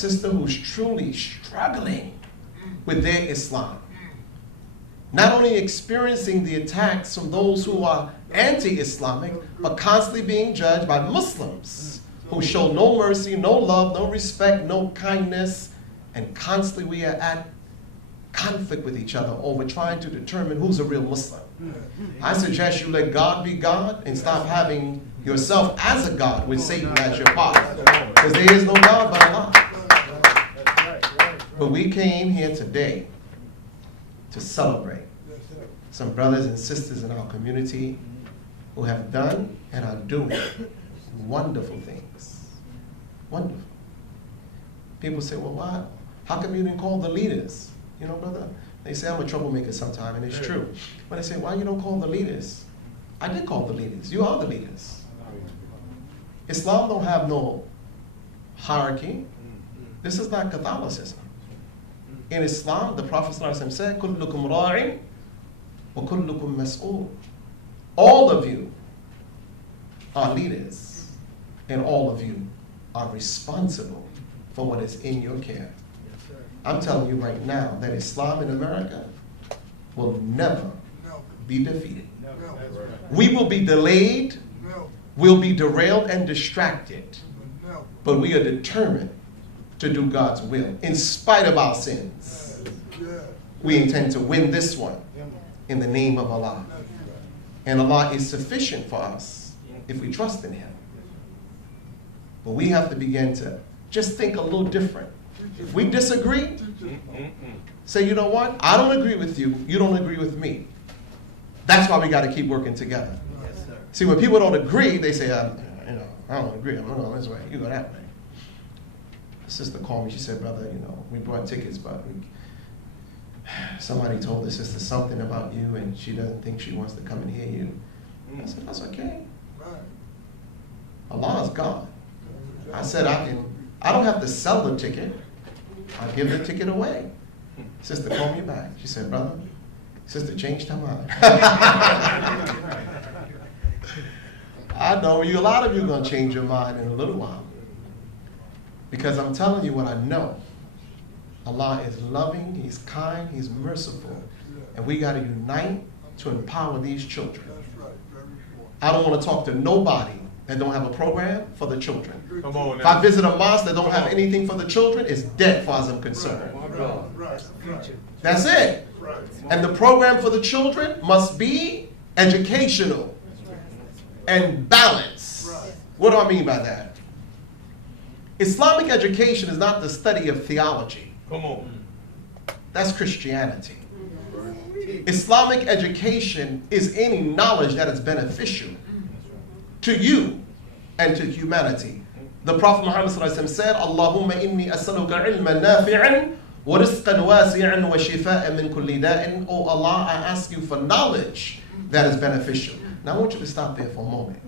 sister who's truly struggling with their Islam, not only experiencing the attacks from those who are anti-Islamic, but constantly being judged by Muslims who show no mercy, no love, no respect, no kindness, and constantly we are at conflict with each other over trying to determine who's a real Muslim. I suggest you let God be God and stop having yourself as a God with Satan as your father, because there is no God but Allah. But we came here today to celebrate some brothers and sisters in our community who have done and are doing wonderful things. Wonderful. People say, well, why? How come you didn't call the leaders? You know, brother, they say I'm a troublemaker sometime, and it's true. But they say, why you don't call the leaders? I did call the leaders. You are the leaders. Islam don't have no hierarchy. This is not Catholicism. In Islam, the Prophet ﷺ said, كُلُّكُمْ رَاعٍ وَكُلُّكُمْ مَسْئُولٌ. All of you are leaders, and all of you are responsible for what is in your care. I'm telling you right now that Islam in America will never be defeated. We will be delayed, we'll be derailed and distracted, but we are determined to do God's will in spite of our sins. We intend to win this one in the name of Allah. And Allah is sufficient for us if we trust in Him. But we have to begin to just think a little different. If we disagree, say, you know what? I don't agree with you. You don't agree with me. That's why we got to keep working together. See, when people don't agree, they say, I don't agree. I'm going this way. You go that way. A sister called me. She said, brother, we brought tickets, but somebody told the sister something about you, and she doesn't think she wants to come and hear you. I said, that's okay. Allah is God. I said, I don't have to sell the ticket. I'll give the ticket away. Sister called me back. She said, brother, sister changed her mind. I know a lot of you are going to change your mind in a little while. Because I'm telling you what I know. Allah is loving, He's kind, He's merciful. And we got to unite to empower these children. I don't want to talk to nobody that don't have a program for the children. Come on now. If I visit a mosque that don't have anything for the children, it's dead as far as I'm concerned. That's it. And the program for the children must be educational and balanced. What do I mean by that? Islamic education is not the study of theology. Come on. That's Christianity. Islamic education is any knowledge that is beneficial to you and to humanity. The Prophet Muhammad said, Allahumma inni as'aluka ilman nafi'an wa rizqan wasi'an wa shifa'an min kulli da'in. Oh Allah, I ask you for knowledge that is beneficial. Now I want you to stop there for a moment.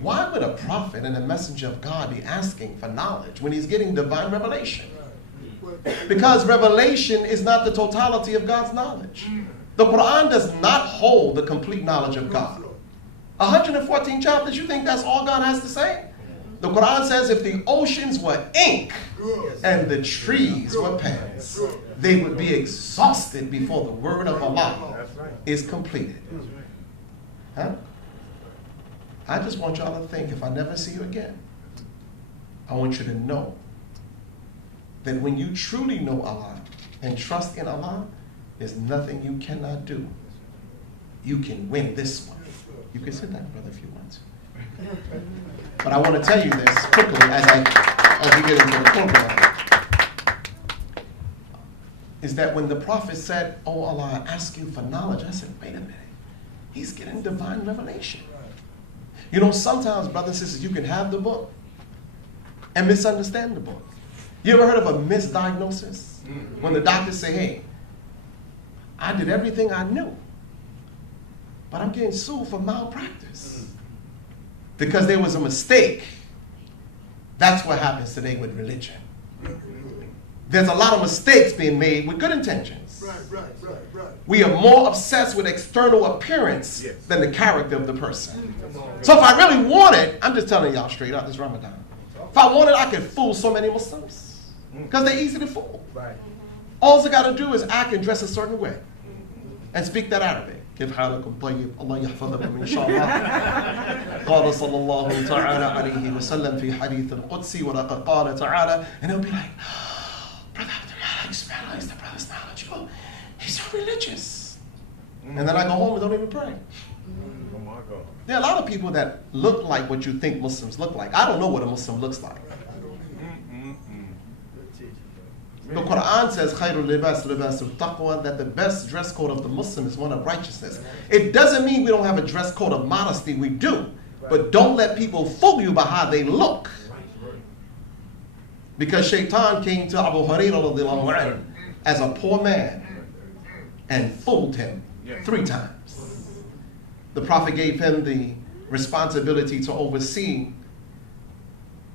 Why would a prophet and a messenger of God be asking for knowledge when he's getting divine revelation? Because revelation is not the totality of God's knowledge. The Quran does not hold the complete knowledge of God. 114 chapters, you think that's all God has to say? The Quran says if the oceans were ink and the trees were pens, they would be exhausted before the word of Allah is completed. Huh? I just want y'all to think, if I never see you again, I want you to know that when you truly know Allah and trust in Allah, there's nothing you cannot do. You can win this one. You can sit down, brother, if you want to. But I want to tell you this quickly as we get into the program. Is that when the Prophet said, oh Allah, I ask you for knowledge, I said, wait a minute. He's getting divine revelation. You know, sometimes, brothers and sisters, you can have the book and misunderstand the book. You ever heard of a misdiagnosis? When the doctors say, hey, I did everything I knew, but I'm getting sued for malpractice because there was a mistake. That's what happens today with religion. There's a lot of mistakes being made with good intentions. We are more obsessed with external appearance than the character of the person. So if I really want it, I'm just telling y'all straight up, this Ramadan. If I wanted, I could fool so many Muslims. Because they're easy to fool. Right. All they got to do is act and dress a certain way and speak that Arabic. كيف حالكم طيب الله يحفظكم إن شاء الله قال صلى الله تعالى عليه وسلم في حديث القدسي ولقد قال تعالى, and they'll be like, oh, Brother Abdul, Malik, the brother's knowledgeable, he's so religious, and then I go home and don't even pray. Oh my God. There are a lot of people that look like what you think Muslims look like. I don't know what a Muslim looks like. The Quran says, خَيْرُ اللِّبَاسِ لِبَاسُ التَّقْوَى, that the best dress code of the Muslim is one of righteousness. It doesn't mean we don't have a dress code of modesty. We do. But don't let people fool you by how they look. Because Shaitan came to Abu Hurairah as a poor man and fooled him 3 times. The Prophet gave him the responsibility to oversee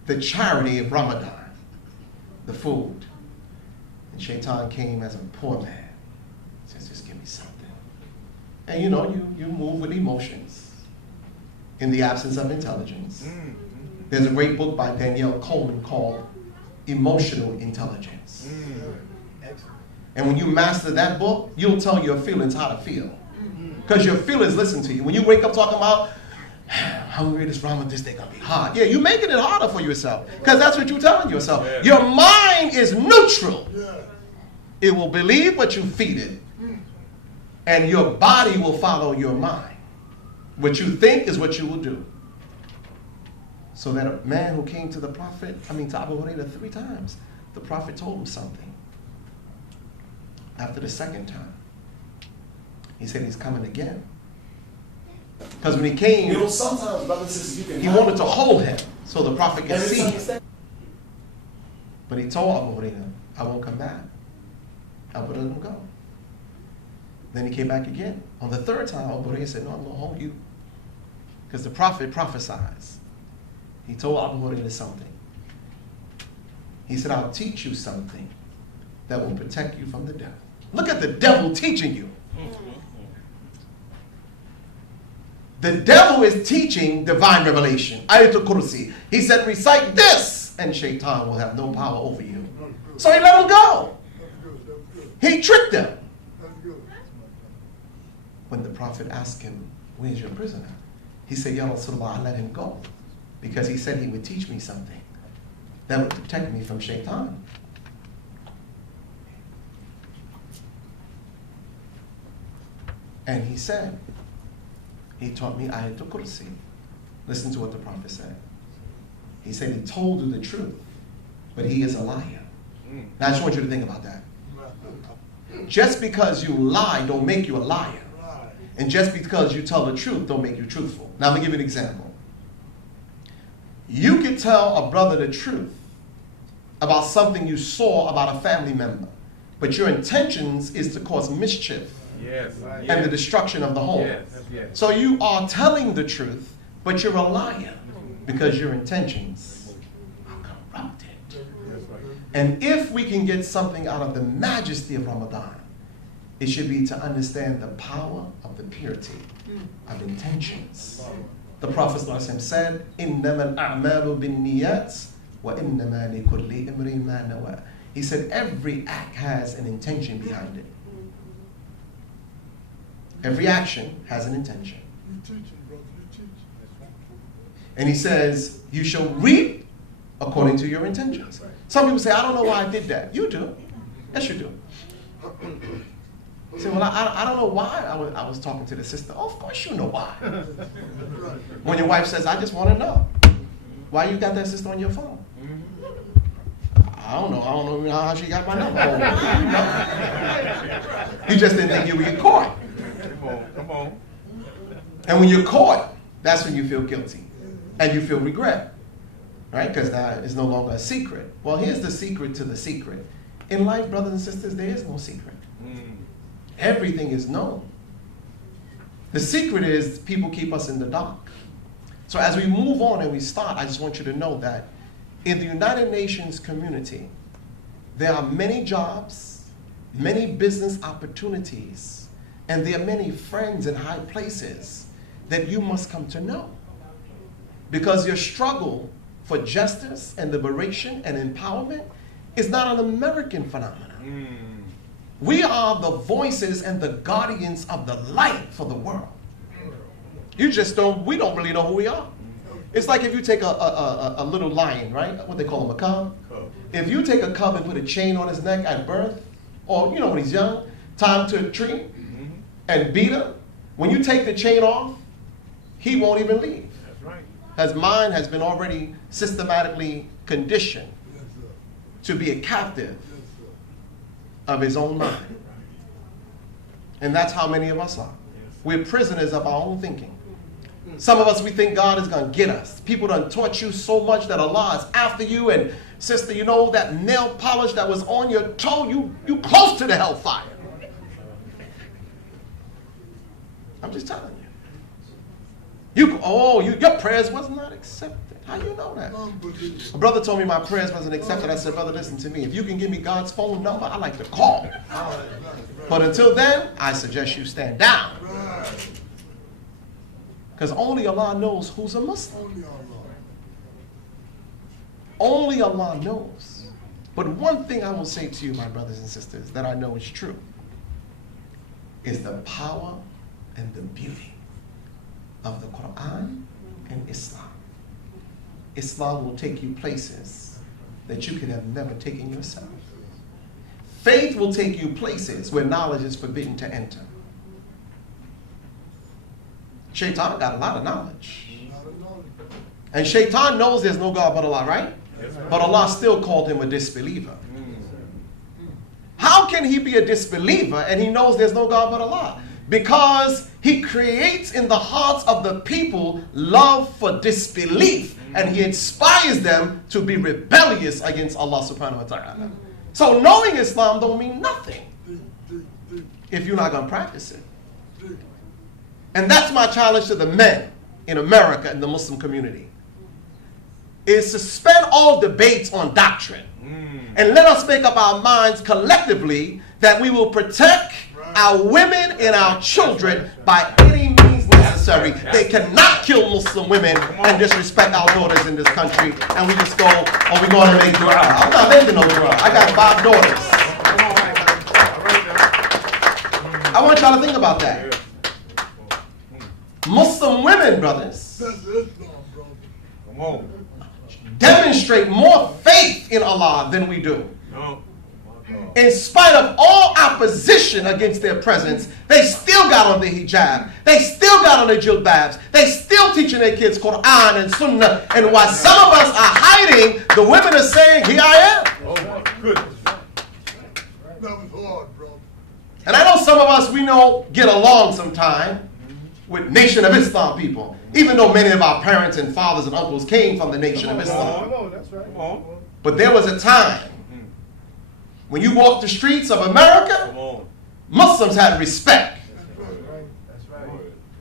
the charity of Ramadan, the food. And Shaitan came as a poor man. He says, just give me something. And you know, you move with emotions in the absence of intelligence. There's a great book by Danielle Coleman called Emotional Intelligence. And when you master that book, you'll tell your feelings how to feel. Because your feelings listen to you. When you wake up talking about, hungry this Ramadan, this day gonna be hard. Yeah, you're making it harder for yourself. Because that's what you're telling yourself. Your mind is neutral. It will believe what you feed it. And your body will follow your mind. What you think is what you will do. So that a man who came to the Prophet, to Abu Hurairah 3 times, the Prophet told him something. After the 2nd time, he said he's coming again. Because when he came, sometimes, brothers, you can he wanted to hold him so the Prophet could see him. But he told Abu Hurairah, I won't come back. I will let him go. Then he came back again. On the 3rd time, Abu Hurairah said, no, I'm going to hold you. Because the Prophet prophesies. He told Abu Hurairah something. He said, I'll teach you something that will protect you from the devil. Look at the devil teaching you. The devil is teaching divine revelation. Ayatul Kursi. He said, recite this, and Shaitan will have no power over you. So he let him go. He tricked him. When the Prophet asked him, where's your prisoner? He said, Ya Rasulullah, I let him go. Because he said he would teach me something that would protect me from Shaitan. And he said, he taught me Ayatul Kursi. Listen to what the Prophet said. He said he told you the truth, but he is a liar. Now I just want you to think about that. Just because you lie don't make you a liar. And just because you tell the truth don't make you truthful. Now let me give you an example. You can tell a brother the truth about something you saw about a family member, but your intentions is to cause mischief and the destruction of the home. So you are telling the truth, but you're a liar because your intentions are corrupted. And if we can get something out of the majesty of Ramadan, it should be to understand the power of the purity of intentions. The Prophet ﷺ said, إِنَّمَا الْأَعْمَالُ بِالنِّيَّاتِ وَإِنَّمَا لِكُلِّ إِمْرٍ مَا نَوَى. He said every act has an intention behind it. Every action has an intention. And he says, you shall reap according to your intentions. Some people say, I don't know why I did that. You do. Yes, you do. You say, well, I don't know why I was talking to the sister. Oh, of course you know why. When your wife says, I just want to know why you got that sister on your phone. I don't know how she got my number. You just didn't think you would get caught. Come on. And when you're caught, that's when you feel guilty. And you feel regret. Right? Because now it's no longer a secret. Well, here's the secret to the secret. In life, brothers and sisters, there is no secret. Everything is known. The secret is people keep us in the dark. So as we move on and we start, I just want you to know that in the United Nations community, there are many jobs, many business opportunities, and there are many friends in high places that you must come to know. Because your struggle for justice and liberation and empowerment is not an American phenomenon. We are the voices and the guardians of the light for the world. We don't really know who we are. It's like if you take a little lion, right? What they call him, a cub. If you take a cub and put a chain on his neck at birth, or when he's young, tie him to a tree and beat him, when you take the chain off, he won't even leave. That's right. His mind has been already systematically conditioned to be a captive of his own mind. And that's how many of us are. We're prisoners of our own thinking. Some of us, we think God is going to get us. People done taught you so much that Allah is after you. And sister, that nail polish that was on your toe, you close to the hellfire. I'm just telling you. Your prayers was not accepted. How you know that? A brother told me my prayers wasn't accepted. I said, brother, listen to me. If you can give me God's phone number, I like to call. But until then, I suggest you stand down. Because only Allah knows who's a Muslim. Only Allah knows. But one thing I will say to you, my brothers and sisters, that I know is true, is the power and the beauty of the Quran and Islam. Islam will take you places that you could have never taken yourself. Faith will take you places where knowledge is forbidden to enter. Shaitan got a lot of knowledge. And Shaitan knows there's no God but Allah, right? But Allah still called him a disbeliever. How can he be a disbeliever and he knows there's no God but Allah? Because he creates in the hearts of the people love for disbelief, and he inspires them to be rebellious against Allah subhanahu wa ta'ala. So knowing Islam don't mean nothing if you're not going to practice it. And that's my challenge to the men in America and the Muslim community, is suspend all debates on doctrine and let us make up our minds collectively that we will protect our women and our children by any means necessary. They cannot kill Muslim women and disrespect our daughters in this country. And we just go, we're going to make dua. I'm not making no dua. I got 5 daughters. I want y'all to think about that. Muslim women, brothers, demonstrate more faith in Allah than we do. In spite of all opposition against their presence, they still got on the hijab. They still got on their jilbabs. They still teaching their kids Quran and Sunnah. And while some of us are hiding, the women are saying, here I am. Oh my goodness. That was hard, bro. And I know some of us, we get along sometime with Nation of Islam people, even though many of our parents and fathers and uncles came from the Nation of Islam. Come on, that's right. Come on. But there was a time when you walked the streets of America, Muslims had respect. That's right.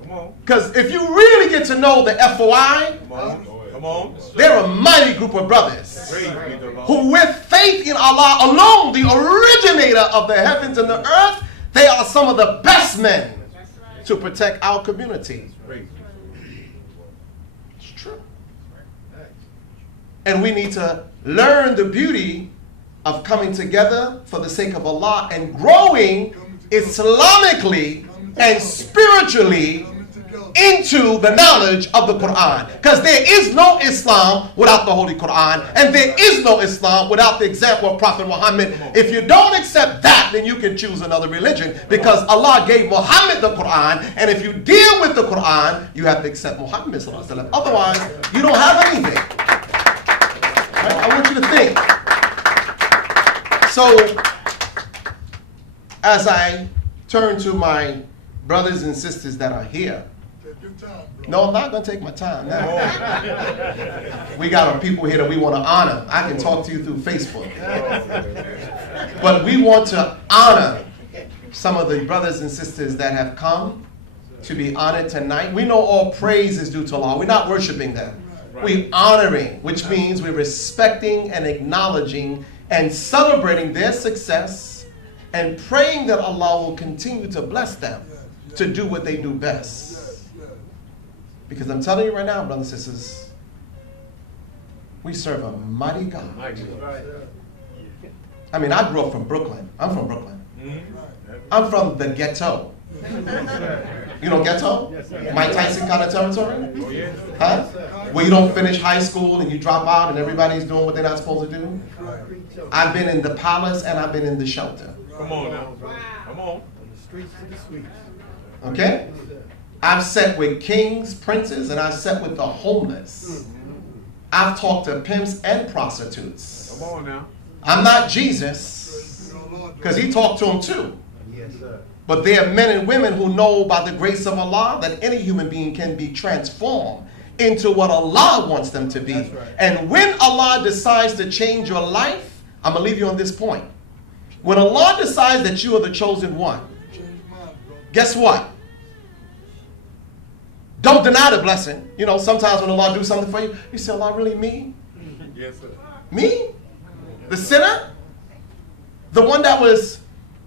Come on. Because if you really get to know the FOI, Come on. they're a mighty group of brothers who, with faith in Allah alone, the originator of the heavens and the earth, they are some of the best men to protect our community. It's true. And we need to learn the beauty of coming together for the sake of Allah and growing Islamically and spiritually into the knowledge of the Quran. Because there is no Islam without the Holy Quran, and there is no Islam without the example of Prophet Muhammad. If you don't accept that, then you can choose another religion, because Allah gave Muhammad the Quran, and if you deal with the Quran, you have to accept Muhammad. Otherwise, you don't have anything. Right? I want you to think. So, as I turn to my brothers and sisters that are here, no, I'm not going to take my time now. We got people here that we want to honor. I can talk to you through Facebook. But we want to honor some of the brothers and sisters that have come to be honored tonight. We know all praise is due to Allah. We're not worshiping them. We're honoring, which means we're respecting and acknowledging and celebrating their success and praying that Allah will continue to bless them to do what they do best. Because I'm telling you right now, brothers and sisters, we serve a mighty God. I mean, I grew up from Brooklyn. I'm from Brooklyn. I'm from the ghetto. You know ghetto? Mike Tyson kind of territory? Huh? Where you don't finish high school and you drop out and everybody's doing what they're not supposed to do? I've been in the palace and I've been in the shelter. Come on now. Come on. The streets to the sweets. Okay? I've sat with kings, princes, and I've sat with the homeless. I've talked to pimps and prostitutes. Come on now. I'm not Jesus, because he talked to them too. Yes, sir. But there are men and women who know by the grace of Allah that any human being can be transformed into what Allah wants them to be. That's right. And when Allah decides to change your life, I'm going to leave you on this point. When Allah decides that you are the chosen one, guess what? Don't deny the blessing. You know, sometimes when Allah do something for you, you say, Allah, really me? Yes, sir. Me? The sinner? The one that was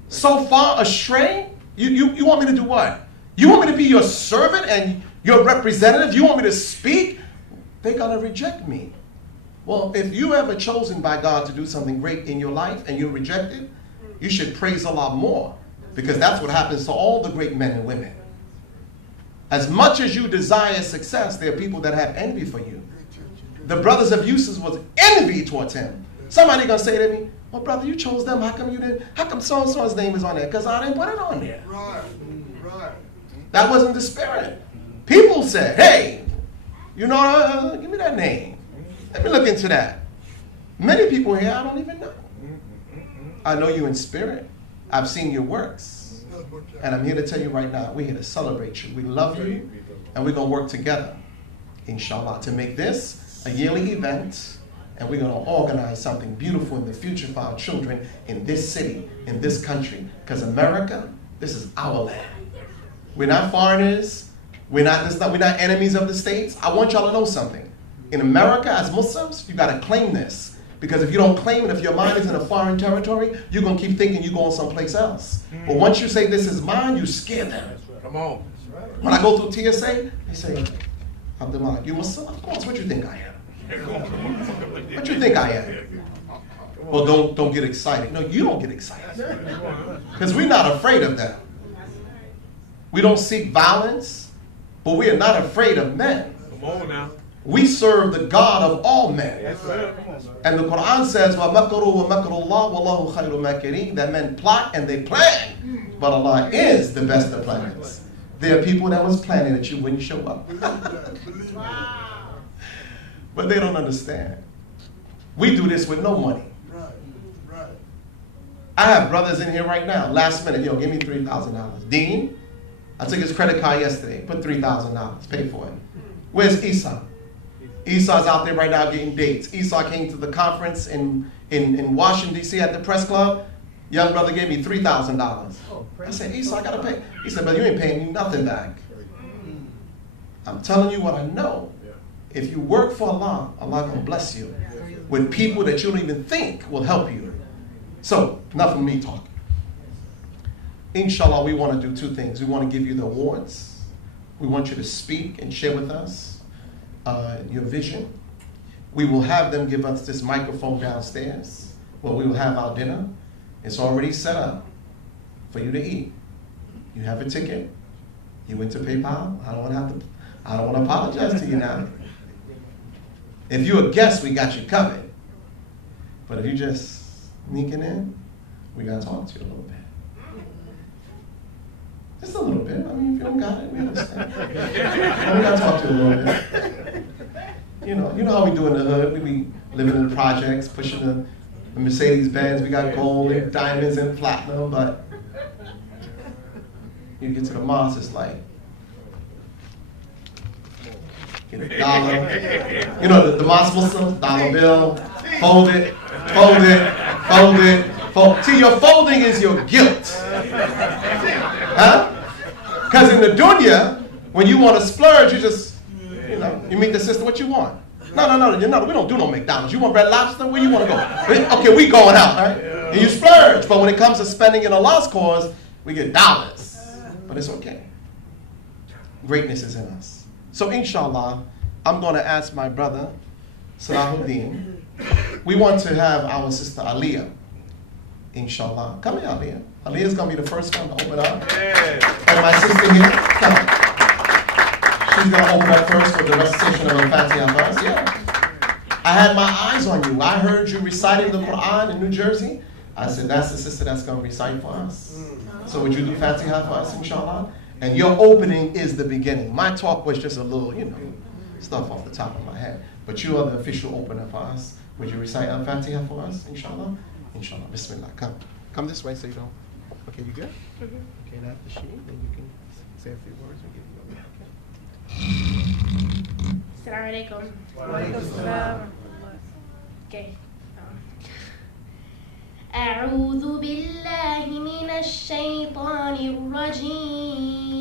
so far astray? You want me to do what? You want me to be your servant and your representative? You want me to speak? They're going to reject me. Well, if you ever chosen by God to do something great in your life and you're rejected, you should praise Allah more, because that's what happens to all the great men and women. As much as you desire success, there are people that have envy for you. The brothers of Yusuf was envy towards him. Somebody gonna say to me, well, brother, you chose them. How come you didn't? How come so-and-so's name is on there? Because I didn't put it on there. Right, right. That wasn't the spirit. People said, hey, you know, give me that name. Let me look into that. Many people here I don't even know. I know you in spirit. I've seen your works. And I'm here to tell you right now, we're here to celebrate you. We love you, and we're going to work together, inshallah, to make this a yearly event, and we're going to organize something beautiful in the future for our children in this city, in this country, because America, this is our land. We're not foreigners. We're not enemies of the states. I want y'all to know something. In America, as Muslims, you got to claim this. Because if you don't claim it, if your mind is in a foreign territory, you're going to keep thinking you're going someplace else. But once you say this is mine, you scare them. Come on. When I go through TSA, they say, Abdul Malik, you Muslim? Of course, what you think I am? What you think I am? Well, don't get excited. No, you don't get excited. Because we're not afraid of them. We don't seek violence, but we are not afraid of men. Come on now. We serve the God of all men. Yes, sir. And the Quran says, وَمَكَرُوا وَمَكَرُ اللَّهُ وَاللَّهُ خَيْرُ مَاكِرِينَ, that men plot and they plan, but Allah is the best of planners. There are people that was planning that you wouldn't show up. But they don't understand. We do this with no money. Right, right. I have brothers in here right now, last minute, yo, give me $3,000. Dean, I took his credit card yesterday, put $3,000, pay for it. Where's Esau? Esau's out there right now getting dates. Esau came to the conference in Washington, D.C. at the press club. Young brother gave me $3,000. I said, Esau, I got to pay. He said, but you ain't paying me nothing back. I'm telling you what I know. If you work for Allah, Allah going to bless you with people that you don't even think will help you. So, enough of me talking. Inshallah, we want to do two things. We want to give you the awards. We want you to speak and share with us your vision. We will have them give us this microphone downstairs where we will have our dinner. It's already set up for you to eat. You have a ticket. You went to PayPal. I don't want to apologize to you now. If you're a guest, we got you covered. But if you just sneaking in, we got to talk to you a little bit. Just a little bit. I mean, if you don't got it, we understand. But we got to talk to you a little bit. You know how we do in the hood. We be living in the projects, pushing the Mercedes-Benz. We got gold and diamonds and platinum, but you get to the mosque, it's like, get a dollar. You know, the mosque Muslims, dollar bill, fold it, fold it, fold it, fold. See, your folding is your guilt. Huh? Because in the dunya, when you want to splurge, you just, you meet the sister, what you want? No, we don't do no McDonald's. You want Red Lobster? Where you want to go? Okay, we going out, right? And you splurge. But when it comes to spending in Allah's cause, we get dollars. But it's okay. Greatness is in us. So inshallah, I'm going to ask my brother, Salahuddin. We want to have our sister Aliyah Inshallah. Come here, Aliyah. Aliyah's going to be the first one to open up. Yeah. And my sister here, come. She's going to open up first with the recitation of Al-Fatiha for us. Yeah. I had my eyes on you. I heard you reciting the Quran in New Jersey. I said, that's the sister that's going to recite for us. So would you do Fatiha for us, inshallah? And your opening is the beginning. My talk was just a little, stuff off the top of my head. But you are the official opener for us. Would you recite Al-Fatiha for us, inshallah? Inshallah. Bismillah. Come this way so you don't. Okay, you good? Okay, and after she, then you can say a few words and give you a Assalamu alaikum. Okay. أعوذ بالله من الشيطان الرجيم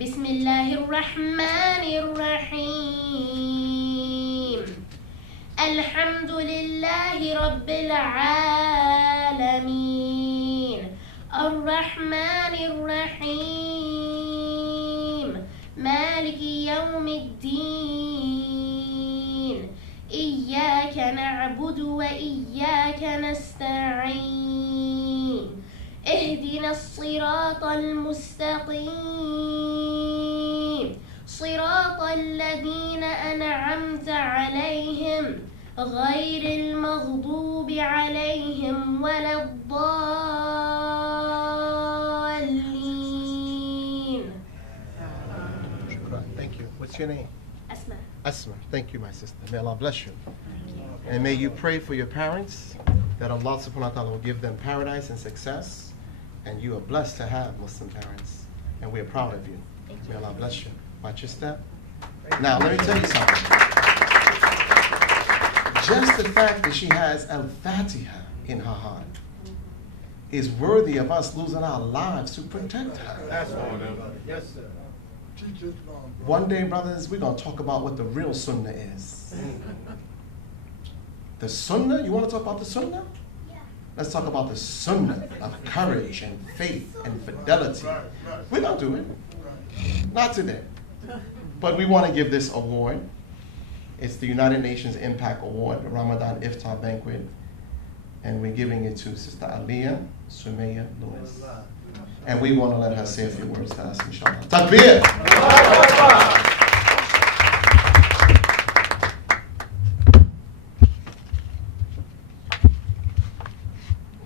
بسم الله الرحمن الرحيم الحمد لله رب العالمين الرحمن الرحيم مالك يوم الدين إياك نعبد وإياك نستعين اهدنا الصراط المستقيم صراط الذين أنعمت عليهم غير المغضوب عليهم ولا الضالين. Thank you. What's your name? Asma. Asma. Thank you, my sister. May Allah bless you. And may you pray for your parents that Allah subhanahu wa ta'ala will give them paradise and success. And you are blessed to have Muslim parents. And we are proud of you. May Allah bless you. Watch your step. Now, let me tell you something. Just the fact that she has Al-Fatiha in her heart is worthy of us losing our lives to protect her. That's all them. Yes, sir. Teach us long. One day, brothers, we're going to talk about what the real sunnah is. The sunnah? You want to talk about the sunnah? Yeah. Let's talk about the sunnah of courage and faith and fidelity. Right. We're going to do it. Right. Not today. But we want to give this award. It's the United Nations Impact Award, the Ramadan Iftar Banquet. And we're giving it to Sister Aliyah Sumaya Lewis. And we want to let her say a few words to us, inshallah. Takbir!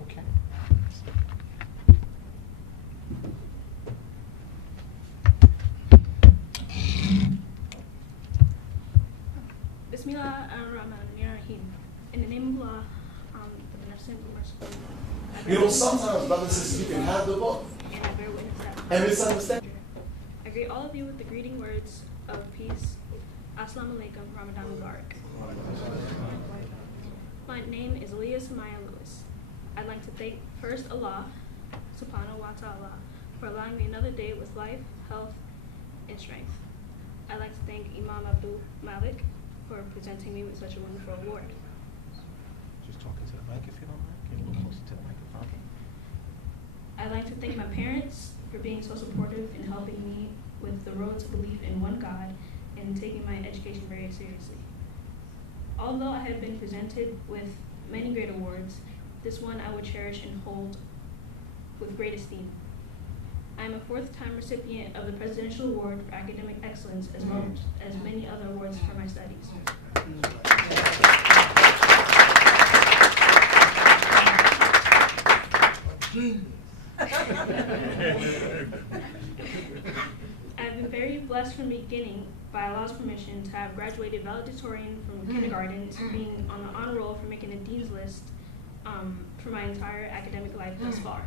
Okay. Bismillah ar-Rahman ar-Rahim. In the name of Allah, the beneficent, the merciful. You know, sometimes, brothers and sisters, you can have the book And I bear witness that. and misunderstand. I greet all of you with the greeting words of peace. Assalamu alaikum, Ramadan Mubarak. My name is Aliyah Sumaya Lewis. I'd like to thank first Allah, subhanahu wa ta'ala, for allowing me another day with life, health, and strength. I'd like to thank Imam Abdul Malik for presenting me with such a wonderful award. Just talking to the mic if you don't mind. Get a little closer to the microphone. I'd like to thank my parents for being so supportive in helping me with the road to belief in one God and taking my education very seriously. Although I have been presented with many great awards, this one I would cherish and hold with great esteem. I am a fourth-time recipient of the Presidential Award for Academic Excellence as well as many other awards for my studies. I've been very blessed from the beginning, by Allah's permission, to have graduated valedictorian from kindergarten to being on the honor roll for making the dean's list for my entire academic life thus far.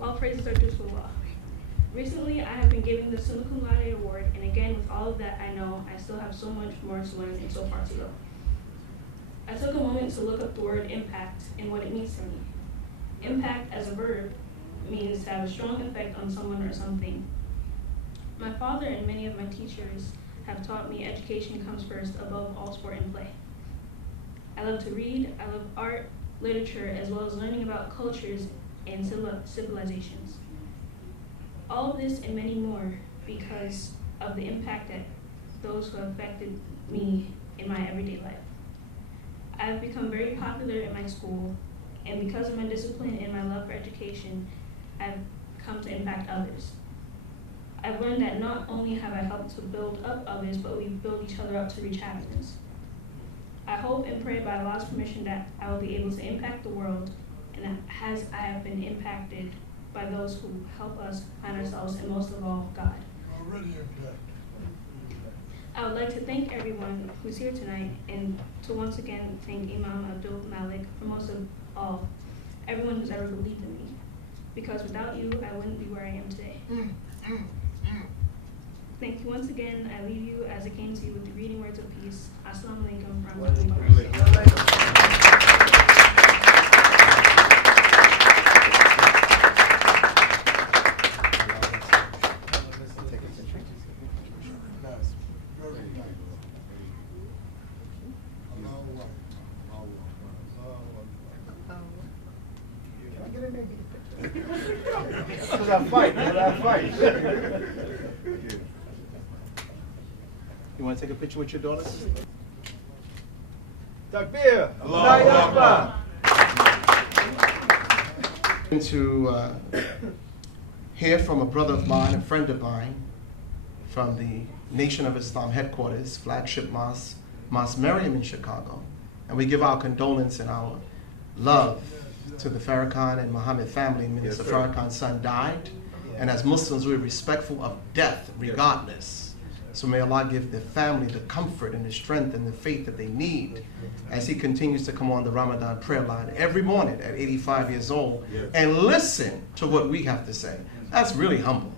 All praises are due to Allah. Recently, I have been given the Summa Cum Laude Award, and again, with all of that I know, I still have so much more to learn and so far to go. I took a moment to look up the word impact and what it means to me. Impact as a verb means to have a strong effect on someone or something. My father and many of my teachers have taught me education comes first above all sport and play. I love to read, I love art, literature, as well as learning about cultures and civilizations. All of this and many more because of the impact that those who have affected me in my everyday life. I I've become very popular in my school, and because of my discipline and my love for education, I've come to impact others. I've learned that not only have I helped to build up others, but we build each other up to reach happiness. I hope and pray by Allah's permission that I will be able to impact the world, and as I have been impacted by those who help us find ourselves, and most of all, God. Already impacted. I would like to thank everyone who's here tonight, and to once again thank Imam, Abdul, Malik, for most of all, everyone who's ever believed in me. Because without you, I wouldn't be where I am today. Thank you once again. I leave you as I came to you with the reading words of peace. Assalamu alaikum warahmatullahi Nice. Very nice. Allahu Akbar. Allahu Akbar. Cause I fight. You want to take a picture with your daughters? Takbir. Allahu Akbar. To hear from a brother of mine, a friend of mine, from the Nation of Islam headquarters, flagship mosque, Mosque Miriam in Chicago. And we give our condolence and our love to the Farrakhan and Muhammad family. Minister Yes, sir. Farrakhan's son died. And as Muslims, we're respectful of death regardless. So may Allah give the family the comfort and the strength and the faith that they need as he continues to come on the Ramadan prayer line every morning at 85 years old Yes. and listen to what we have to say. That's really humble.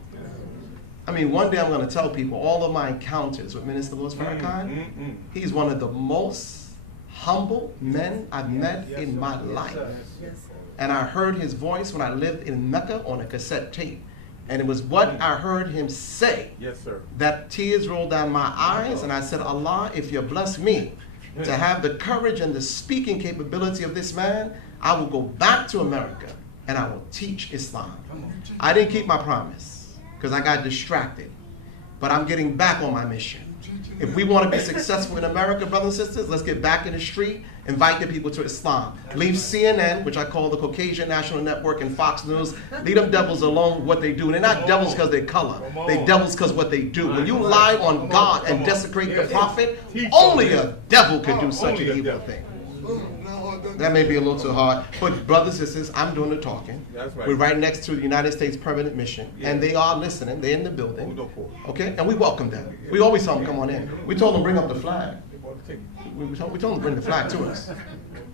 I mean, one day I'm going to tell people all of my encounters with Minister Louis Farrakhan. He's one of the most humble men I've met in my life. And I heard his voice when I lived in Mecca on a cassette tape. And it was what I heard him say Yes, sir. that tears rolled down my eyes. And I said, Allah, if you bless me to have the courage and the speaking capability of this man, I will go back to America and I will teach Islam. I didn't keep my promise because I got distracted. But I'm getting back on my mission. If we want to be successful in America, brothers and sisters, let's get back in the street, invite the people to Islam. Leave CNN, which I call the Caucasian National Network, and Fox News. Leave them devils alone with what they do. And they're not devils because they color. They're devils because what they do. When you lie on God and desecrate the prophet, only a devil could do such an evil thing. That may be a little too hard, but brothers and sisters, I'm doing the talking. That's right. We're right next to the United States Permanent Mission, and they are listening. They're in the building, okay? And we welcome them. We always tell them, come on in. We told them, bring up the flag. We told them to bring the flag to us.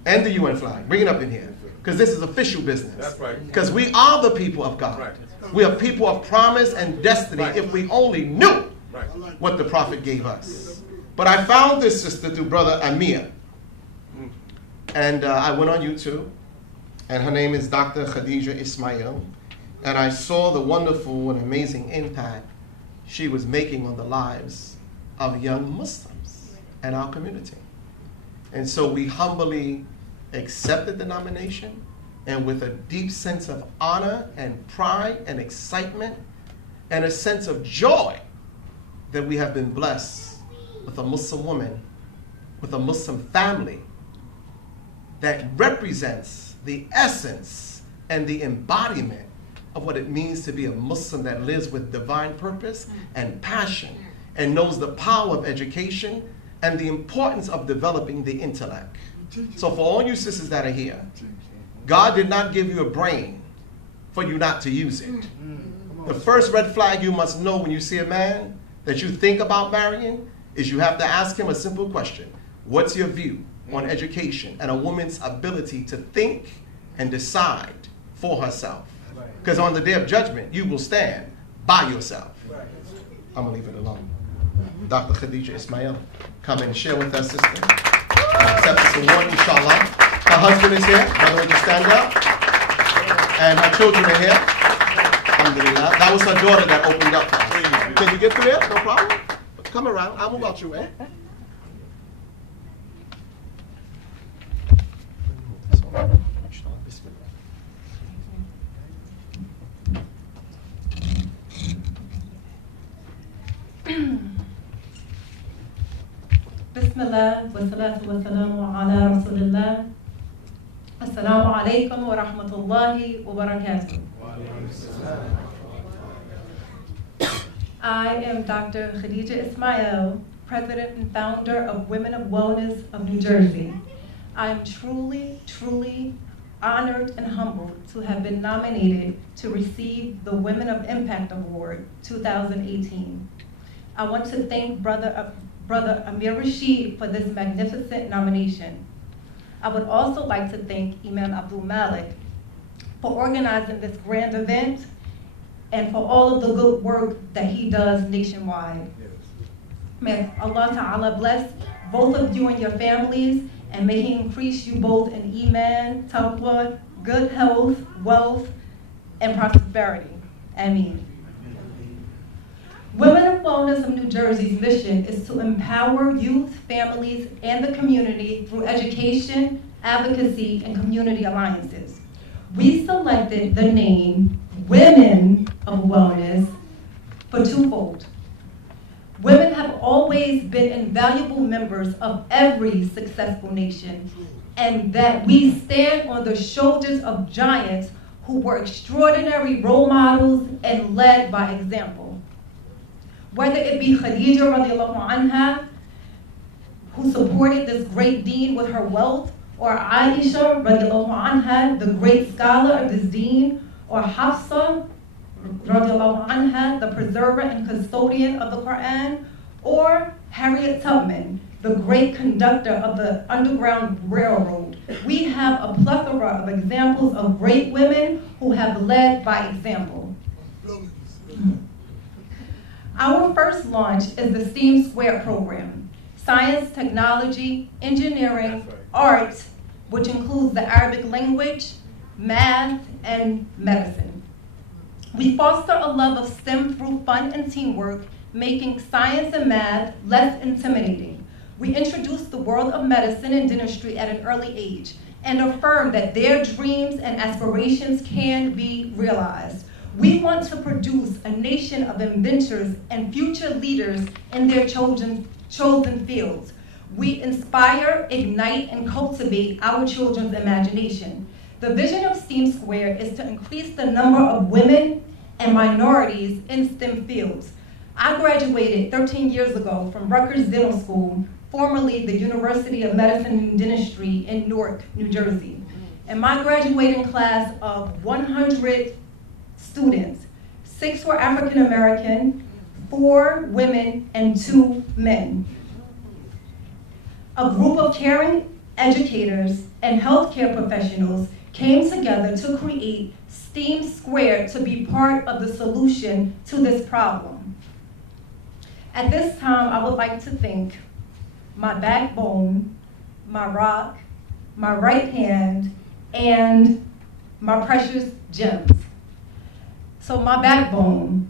And the UN flag. Bring it up in here. Because this is official business. That's right. Because we are the people of God. Right. We are people of promise and destiny if we only knew Right. what the prophet gave us. But I found this sister through Brother Amir. And I went on YouTube, and her name is Dr. Khadija Ismail, and I saw the wonderful and amazing impact she was making on the lives of young Muslims and our community. And so we humbly accepted the nomination, and with a deep sense of honor and pride and excitement and a sense of joy that we have been blessed with a Muslim woman, with a Muslim family, that represents the essence and the embodiment of what it means to be a Muslim that lives with divine purpose and passion and knows the power of education and the importance of developing the intellect. So for all you sisters that are here, God did not give you a brain for you not to use it. The first red flag you must know when you see a man that you think about marrying is you have to ask him a simple question. What's your view on education and a woman's ability to think and decide for herself? Because on the day of judgment, you will stand by yourself. I'm going to leave it alone. Dr. Khadija Ismail, come and share with us, sister. Accept this award, inshallah. Her husband is here. Brother, would you stand up? And her children are here. Alhamdulillah. That was her daughter that opened up for us. Can you get through there? No problem. Come around. I'll move out your way. بسم Bismillah, wa salatu wa salamu ala Rasulillah. Assalamu alaikum wa rahmatullahi wa barakatuh. I am Dr. Khadija Ismail, President and Founder of Women of Wellness of New Jersey. I am truly, truly honored and humbled to have been nominated to receive the Women of Impact Award 2018. I want to thank Brother Amir Rashid for this magnificent nomination. I would also like to thank Imam Abdul Malik for organizing this grand event and for all of the good work that he does nationwide. May Allah Ta'ala bless both of you and your families, and may He increase you both in Iman, Taqwa, good health, wealth, and prosperity. Ameen. Women of Wellness of New Jersey's mission is to empower youth, families, and the community through education, advocacy, and community alliances. We selected the name Women of Wellness for twofold. Women have always been invaluable members of every successful nation, and that we stand on the shoulders of giants who were extraordinary role models and led by example. Whether it be Khadija radiallahu anha, who supported this great deen with her wealth, or Aisha radiallahu anha, the great scholar of this deen, or Hafsa radiallahu anha, the preserver and custodian of the Quran, or Harriet Tubman, the great conductor of the Underground Railroad. We have a plethora of examples of great women who have led by example. Our first launch is the STEAM Squared program: science, technology, engineering, art, which includes the Arabic language, math, and medicine. We foster a love of STEM through fun and teamwork, making science and math less intimidating. We introduce the world of medicine and dentistry at an early age and affirm that their dreams and aspirations can be realized. We want to produce a nation of inventors and future leaders in their chosen fields. We inspire, ignite, and cultivate our children's imagination. The vision of STEAM Squared is to increase the number of women and minorities in STEM fields. I graduated 13 years ago from Rutgers Dental School, formerly the University of Medicine and Dentistry in Newark, New Jersey. In my graduating class of 100 students, 6 were African American, 4 women, and 2 men. A group of caring educators and healthcare professionals came together to create STEAM Squared to be part of the solution to this problem. At this time, I would like to thank my backbone, my rock, my right hand, and my precious gems. So my backbone,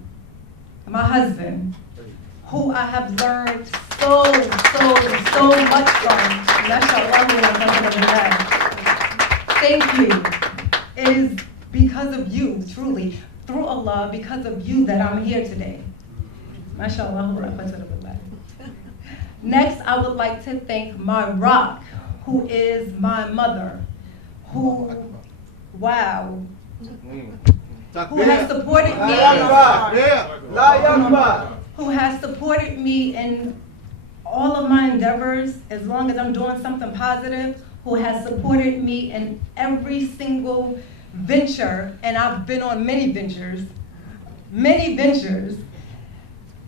my husband, who I have learned so much from. Thank you. It is because of you, truly, through Allah, because of you that I'm here today. MashaAllah. Next, I would like to thank my rock, who is my mother, who has supported me. Who has supported me in all of my endeavors, as long as I'm doing something positive, who has supported me in every single venture, and I've been on many ventures.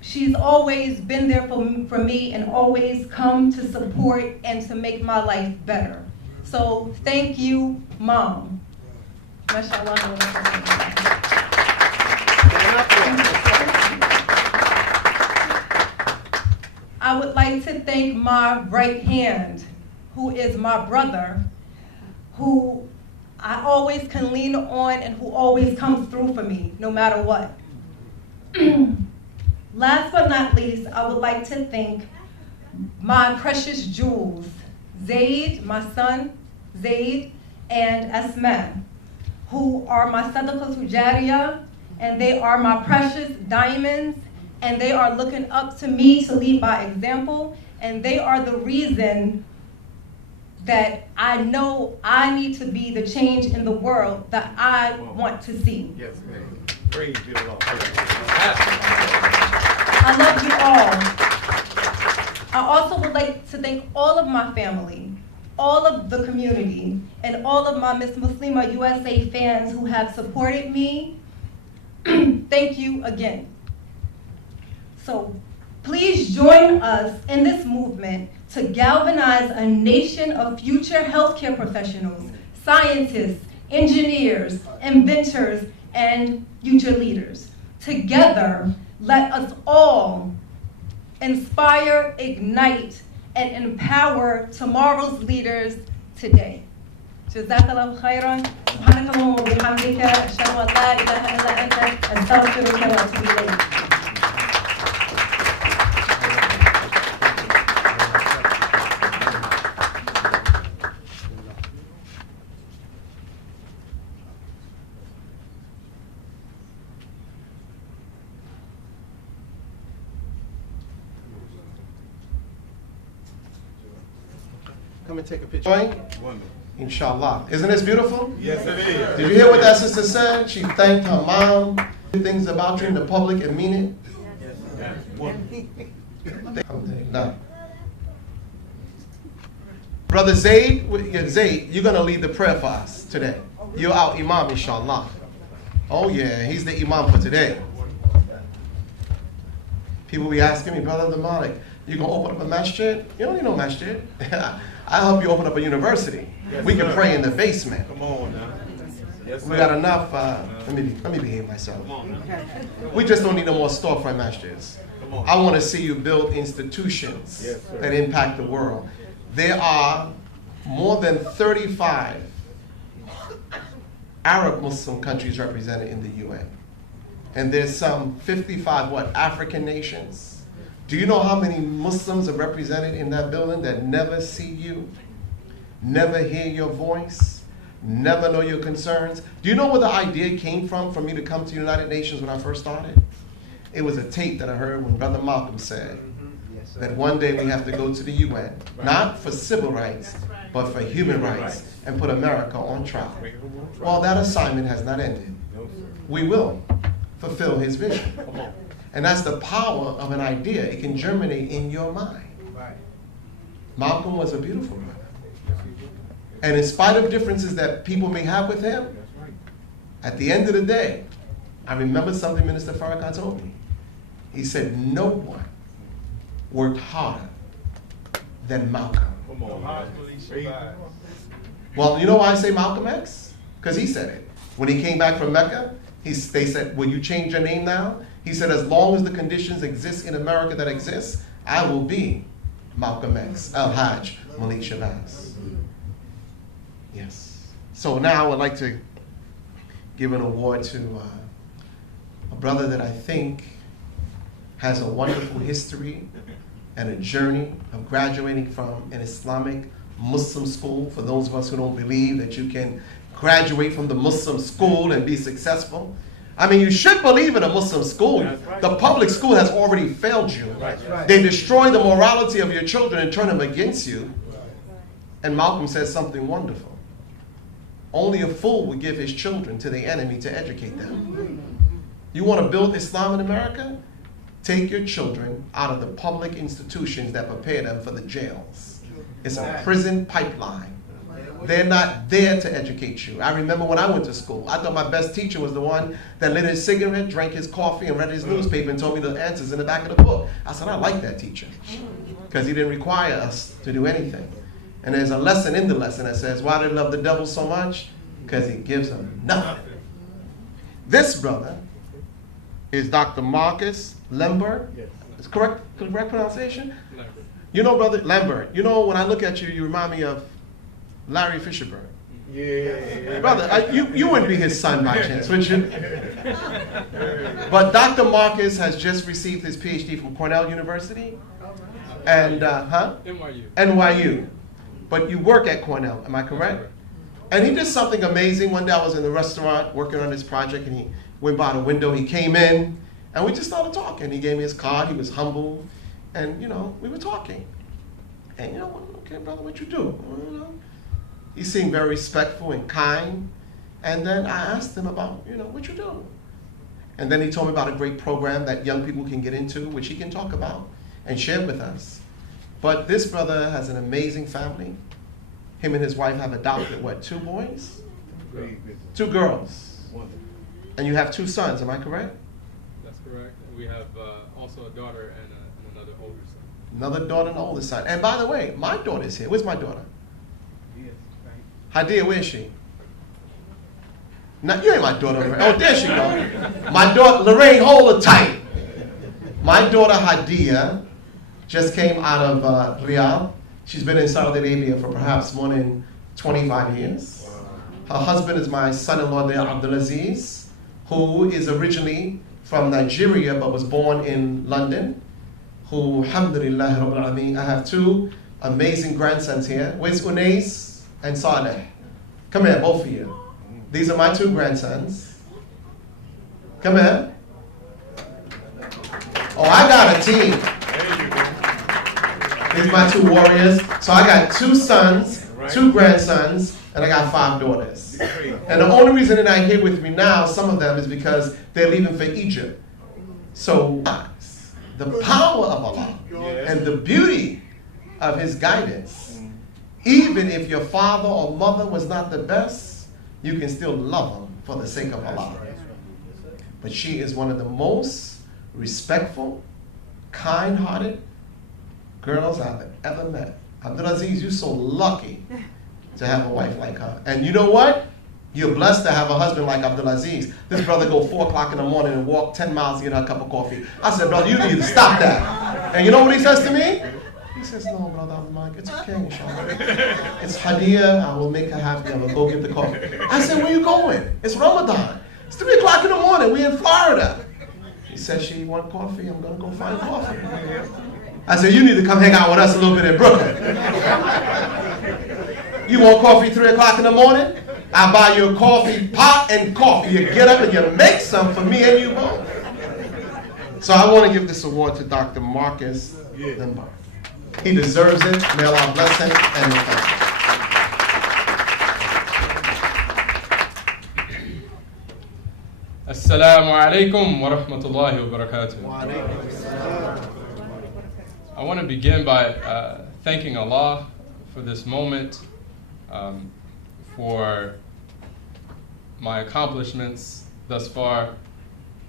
She's always been there for me and always come to support and to make my life better. So thank you, Mom. I would like to thank my right hand, who is my brother, who I always can lean on and who always comes through for me, no matter what. Last but not least, I would like to thank my precious jewels, Zaid, my son, Zaid, and Asma, who are my sadaqatul jariyah, and they are my precious diamonds, and they are looking up to me to lead by example, and they are the reason that I know I need to be the change in the world that I want to see. Yes, ma'am. Praise you, Lord. I love you all. I also would like to thank all of my family, all of the community, and all of my Miss Muslima USA fans who have supported me. Thank you again. So please join us in this movement to galvanize a nation of future healthcare professionals, scientists, engineers, inventors, and future leaders. Together, let us all inspire, ignite, and empower tomorrow's leaders today. Jazakallahu khairan. Subhanakallahumma wa bihamdika. Ashhadu an la ilaha illa anta. Astaghfiruka wa atubu ilayk. Come and take a picture. Wonderful. Inshallah. Isn't this beautiful? Yes, it is. Did you hear what that sister said? She thanked her mom, did things about you in the public and mean it. Yes. Wonderful. Alhamdulillah. Brother Zaid, you're going to lead the prayer for us today. You're our Imam, inshallah. Oh yeah, he's the Imam for today. People be asking me, Brother Malik, you going to open up a masjid? You don't need no masjid. I'll help you open up a university. Yes, We can sir. pray in the basement. Come on now. Yes, We sir. got enough, let me behave myself. Come on now. We just don't need no more storefront masjids. Come on. I want to see you build institutions Yes, sir. that impact the world. There are more than 35 Arab Muslim countries represented in the UN. And there's some 55, African nations. Do you know how many Muslims are represented in that building that never see you, never hear your voice, never know your concerns? Do you know where the idea came from for me to come to the United Nations when I first started? It was a tape that I heard when Brother Malcolm said that one day we have to go to the UN, not for civil rights, but for human rights, and put America on trial. Well, that assignment has not ended. No, sir. We will fulfill his vision. Come on. And that's the power of an idea. It can germinate in your mind. Malcolm was a beautiful brother. And in spite of differences that people may have with him, That's right. at the end of the day, I remember something Minister Farrakhan told me. He said, no one worked harder than Malcolm. Come on. man. Praise Well, you know why I say Malcolm X? Because he said it. When he came back from Mecca, they said, will you change your name now? He said, as long as the conditions exist in America that exist, I will be Malcolm X, Al-Hajj, Malik Shabazz. Yes. So now I would like to give an award to a brother that I think has a wonderful history and a journey of graduating from an Islamic Muslim school. For those of us who don't believe that you can graduate from the Muslim school and be successful. I mean, you should believe in a Muslim school. That's right. The public school has already failed you. That's right. They destroy the morality of your children and turn them against you. And Malcolm says something wonderful. Only a fool would give his children to the enemy to educate them. You want to build Islam in America? Take your children out of the public institutions that prepare them for the jails. It's a prison pipeline. They're not there to educate you. I remember when I went to school, I thought my best teacher was the one that lit his cigarette, drank his coffee, and read his newspaper and told me the answers in the back of the book. I said, I like that teacher because he didn't require us to do anything. And there's a lesson in the lesson that says, why do they love the devil so much? Because he gives them nothing. This brother is Dr. Marcus Lambert. Yes. Is correct pronunciation? You know, brother, Lambert, you know, when I look at you, you remind me of Larry Fisherburn. Yeah. Brother, you wouldn't be his son by chance, would you? But Dr. Marcus has just received his PhD from Cornell University. And, NYU. But you work at Cornell, am I correct? And he did something amazing. One day I was in the restaurant working on this project, and he went by the window, he came in, and we just started talking. He gave me his card, he was humble, and, you know, we were talking. And you know, okay, brother, what you do? You know, he seemed very respectful and kind. And then I asked him about, you know, what you do? And then he told me about a great program that young people can get into, which he can talk about and share with us. But this brother has an amazing family. Him and his wife have adopted, what, 2 boys? 2 girls. And you have 2 sons, am I correct? That's correct. We have also a daughter and another older son. Another daughter and an older son. And by the way, my daughter's here. Where's my daughter? Hadia, where is she? Now, you ain't my daughter, Lorraine. Oh, there she go. My daughter, Lorraine, hold her tight. My daughter, Hadia, just came out of Riyadh. She's been in Saudi Arabia for perhaps more than 25 years. Her husband is my son-in-law there, Abdul, who is originally from Nigeria but was born in London. Who, alhamdulillah, Rabbil Alameen, I have 2 amazing grandsons here. Where's Unais and Saleh? Come here, both of you. These are my 2 grandsons. Come here. Oh, I got a team. These are my 2 warriors. So I got 2 sons, 2 grandsons, and I got 5 daughters. And the only reason they're not here with me now, some of them, is because they're leaving for Egypt. So the power of Allah and the beauty of His guidance, even if your father or mother was not the best, you can still love them for the sake of Allah. But she is one of the most respectful, kind-hearted girls I've ever met. Abdulaziz, you're so lucky to have a wife like her. And you know what? You're blessed to have a husband like Abdulaziz. This brother go 4 o'clock in the morning and walk 10 miles to get her a cup of coffee. I said, brother, you need to stop that. And you know what he says to me? He says, no, brother, I'm like, it's okay, inshallah. It's Hadia, I will make her happy, I will go get the coffee. I said, where you going? It's Ramadan. It's 3 o'clock in the morning, we in Florida. He said, she want coffee, I'm gonna go find coffee. I said, you need to come hang out with us a little bit in Brooklyn. You want coffee 3 o'clock in the morning? I buy you a coffee pot and coffee. You get up and you make some for me and you both. So I want to give this award to Dr. Marcus Limbaugh. He deserves it. May Allah bless him and the family. Assalamu alaikum wa rahmatullahi wa barakatuh. I want to begin by thanking Allah for this moment, for my accomplishments thus far.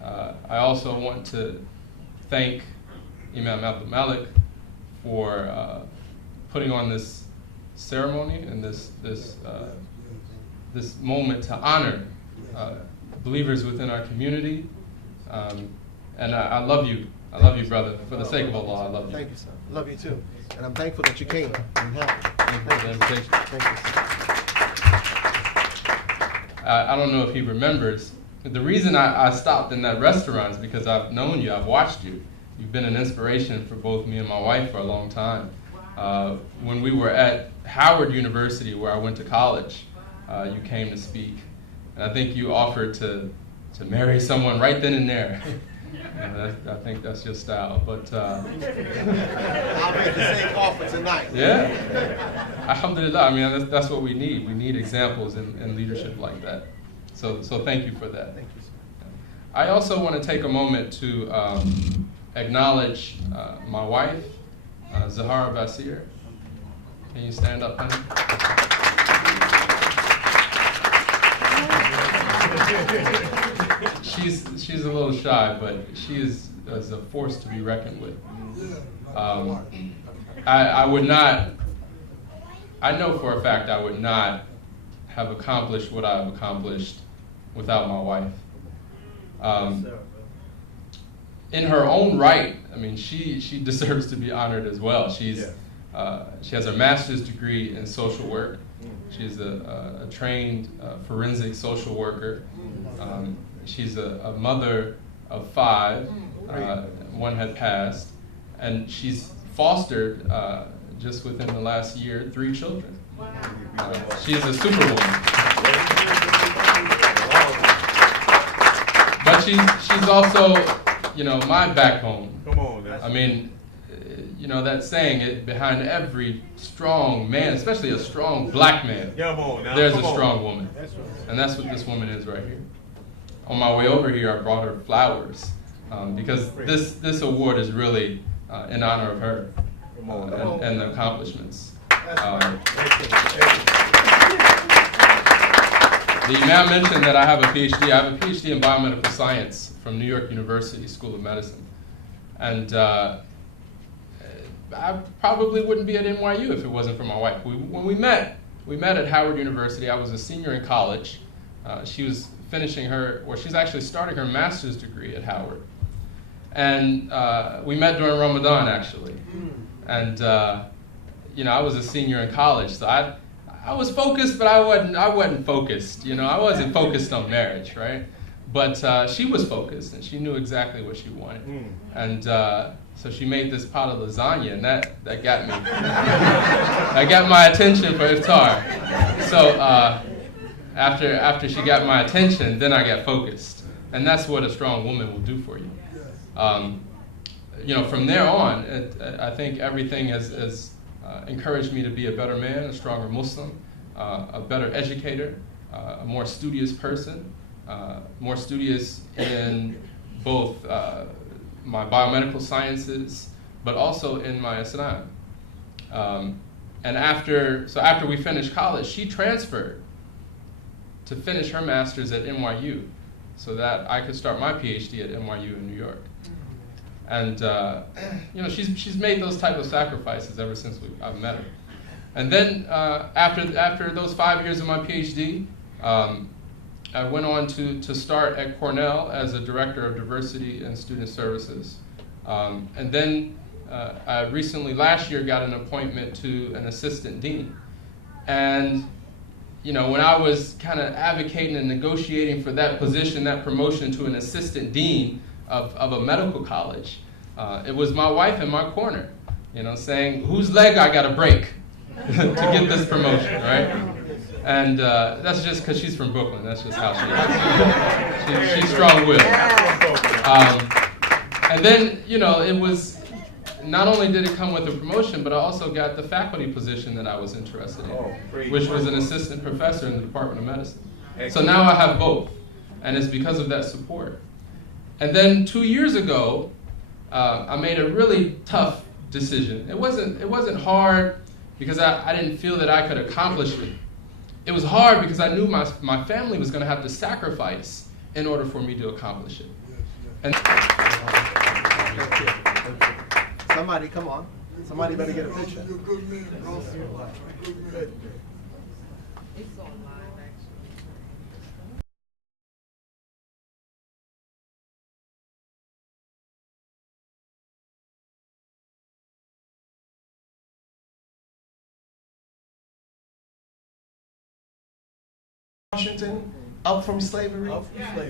I also want to thank Imam Abdul Malik for putting on this ceremony and this moment to honor believers within our community. And I love you. I love you, brother. For the sake of Allah, I love you. Thank you, sir. Love you too. And I'm thankful that you came. I'm happy. Thank you for the invitation. Thank you, sir. I don't know if he remembers. The reason I stopped in that restaurant is because I've known you, I've watched you. You've been an inspiration for both me and my wife for a long time. When we were at Howard University, where I went to college, you came to speak. And I think you offered to marry someone right then and there. I think that's your style. But I'll make the same offer tonight. yeah, alhamdulillah. I mean, that's what we need. We need examples in leadership like that. So thank you for that. Thank you, sir. I also want to take a moment to acknowledge my wife, Zahara Basir. Can you stand up, honey? She's a little shy, but she is a force to be reckoned with. I would not. I know for a fact I would not have accomplished what I've accomplished without my wife. In her own right, I mean, she deserves to be honored as well. She has a master's degree in social work. She's a trained forensic social worker. She's a mother of 5. One had passed, and she's fostered just within the last year 3 children. She's a superwoman. But she's also, my backbone. Come on, I mean, you know that saying, behind every strong man, especially a strong black man, Come on now. there's Come a on. strong woman. And that's what this woman is right here. On my way over here, I brought her flowers because this award is really in honor of her and the accomplishments. The Imam mentioned that I have a PhD. I have a PhD in biomedical science from New York University School of Medicine. And I probably wouldn't be at NYU if it wasn't for my wife. When we met at Howard University. I was a senior in college. She was finishing she's actually starting her master's degree at Howard. And we met during Ramadan, actually. And I was a senior in college, so I was focused, but I wasn't focused. I wasn't focused on marriage, right? But she was focused, and she knew exactly what she wanted. And so she made this pot of lasagna, and that got me. That got my attention for iftar. So after she got my attention, then I got focused, and that's what a strong woman will do for you. From there on, I think everything has encouraged me to be a better man, a stronger Muslim, a better educator, a more studious person, more studious in both my biomedical sciences, but also in my Islam. And after we finished college, she transferred to finish her master's at NYU so that I could start my PhD at NYU in New York. And she's made those type of sacrifices ever since I've met her. And then after those 5 years of my PhD, I went on to start at Cornell as a director of diversity and student services. And then I recently, last year, got an appointment to an assistant dean. And when I was kind of advocating and negotiating for that position, that promotion to an assistant dean of a medical college, it was my wife in my corner, saying, whose leg I got to break to get this promotion, right? And that's just because she's from Brooklyn. That's just how she is. She's strong-willed. And then, it was, not only did it come with a promotion, but I also got the faculty position that I was interested in, which was an assistant professor in the Department of Medicine. So now I have both, and it's because of that support. And then 2 years ago, I made a really tough decision. It wasn't hard because I didn't feel that I could accomplish it. It was hard because I knew my family was going to have to sacrifice in order for me to accomplish it. And Somebody, come on. Somebody better get a picture. You're a good man, bro. You're a good man. It's on live, actually. Washington, up from slavery.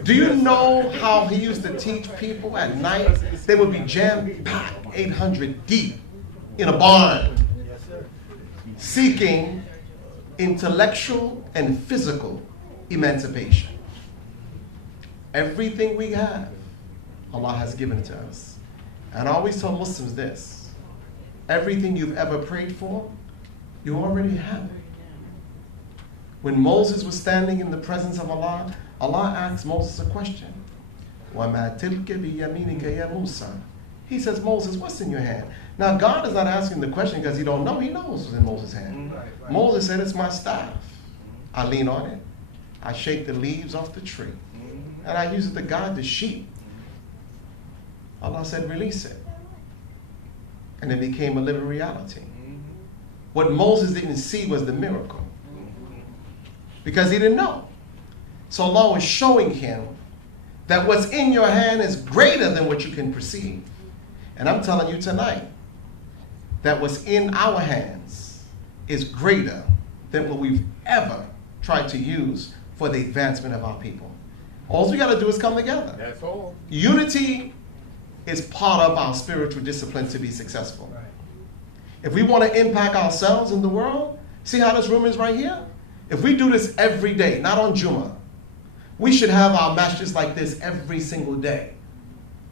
Do you know how he used to teach people at night? They would be jam-packed 800 deep in a barn, seeking intellectual and physical emancipation. Everything we have, Allah has given to us. And I always tell Muslims this: everything you've ever prayed for, you already have it. When Moses was standing in the presence of Allah, Allah asked Moses a question. وَمَا تِلْكَ بِيَمِينِكَ يَا مُوسَى. He says, Moses, what's in your hand? Now, God is not asking the question because he don't know. He knows what's in Moses' hand. Moses said, it's my staff. I lean on it. I shake the leaves off the tree. And I use it to guide the sheep. Allah said, release it. And it became a living reality. What Moses didn't see was the miracle, because he didn't know. So Allah was showing him that what's in your hand is greater than what you can perceive. And I'm telling you tonight that what's in our hands is greater than what we've ever tried to use for the advancement of our people. All we got to do is come together. That's all. Unity is part of our spiritual discipline to be successful. If we want to impact ourselves in the world, see how this room is right here? If we do this every day, not on Jummah, we should have our masjids like this every single day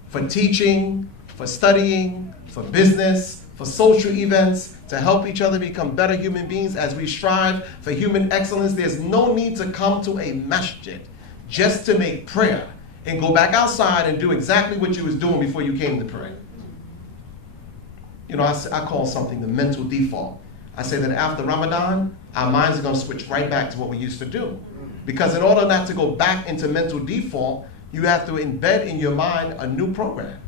for teaching, for studying, for business, for social events, to help each other become better human beings as we strive for human excellence. There's no need to come to a masjid just to make prayer and go back outside and do exactly what you was doing before you came to pray. You know, I call something the mental default. I say that after Ramadan, our minds are going to switch right back to what we used to do. Because in order not to go back into mental default, you have to embed in your mind a new program.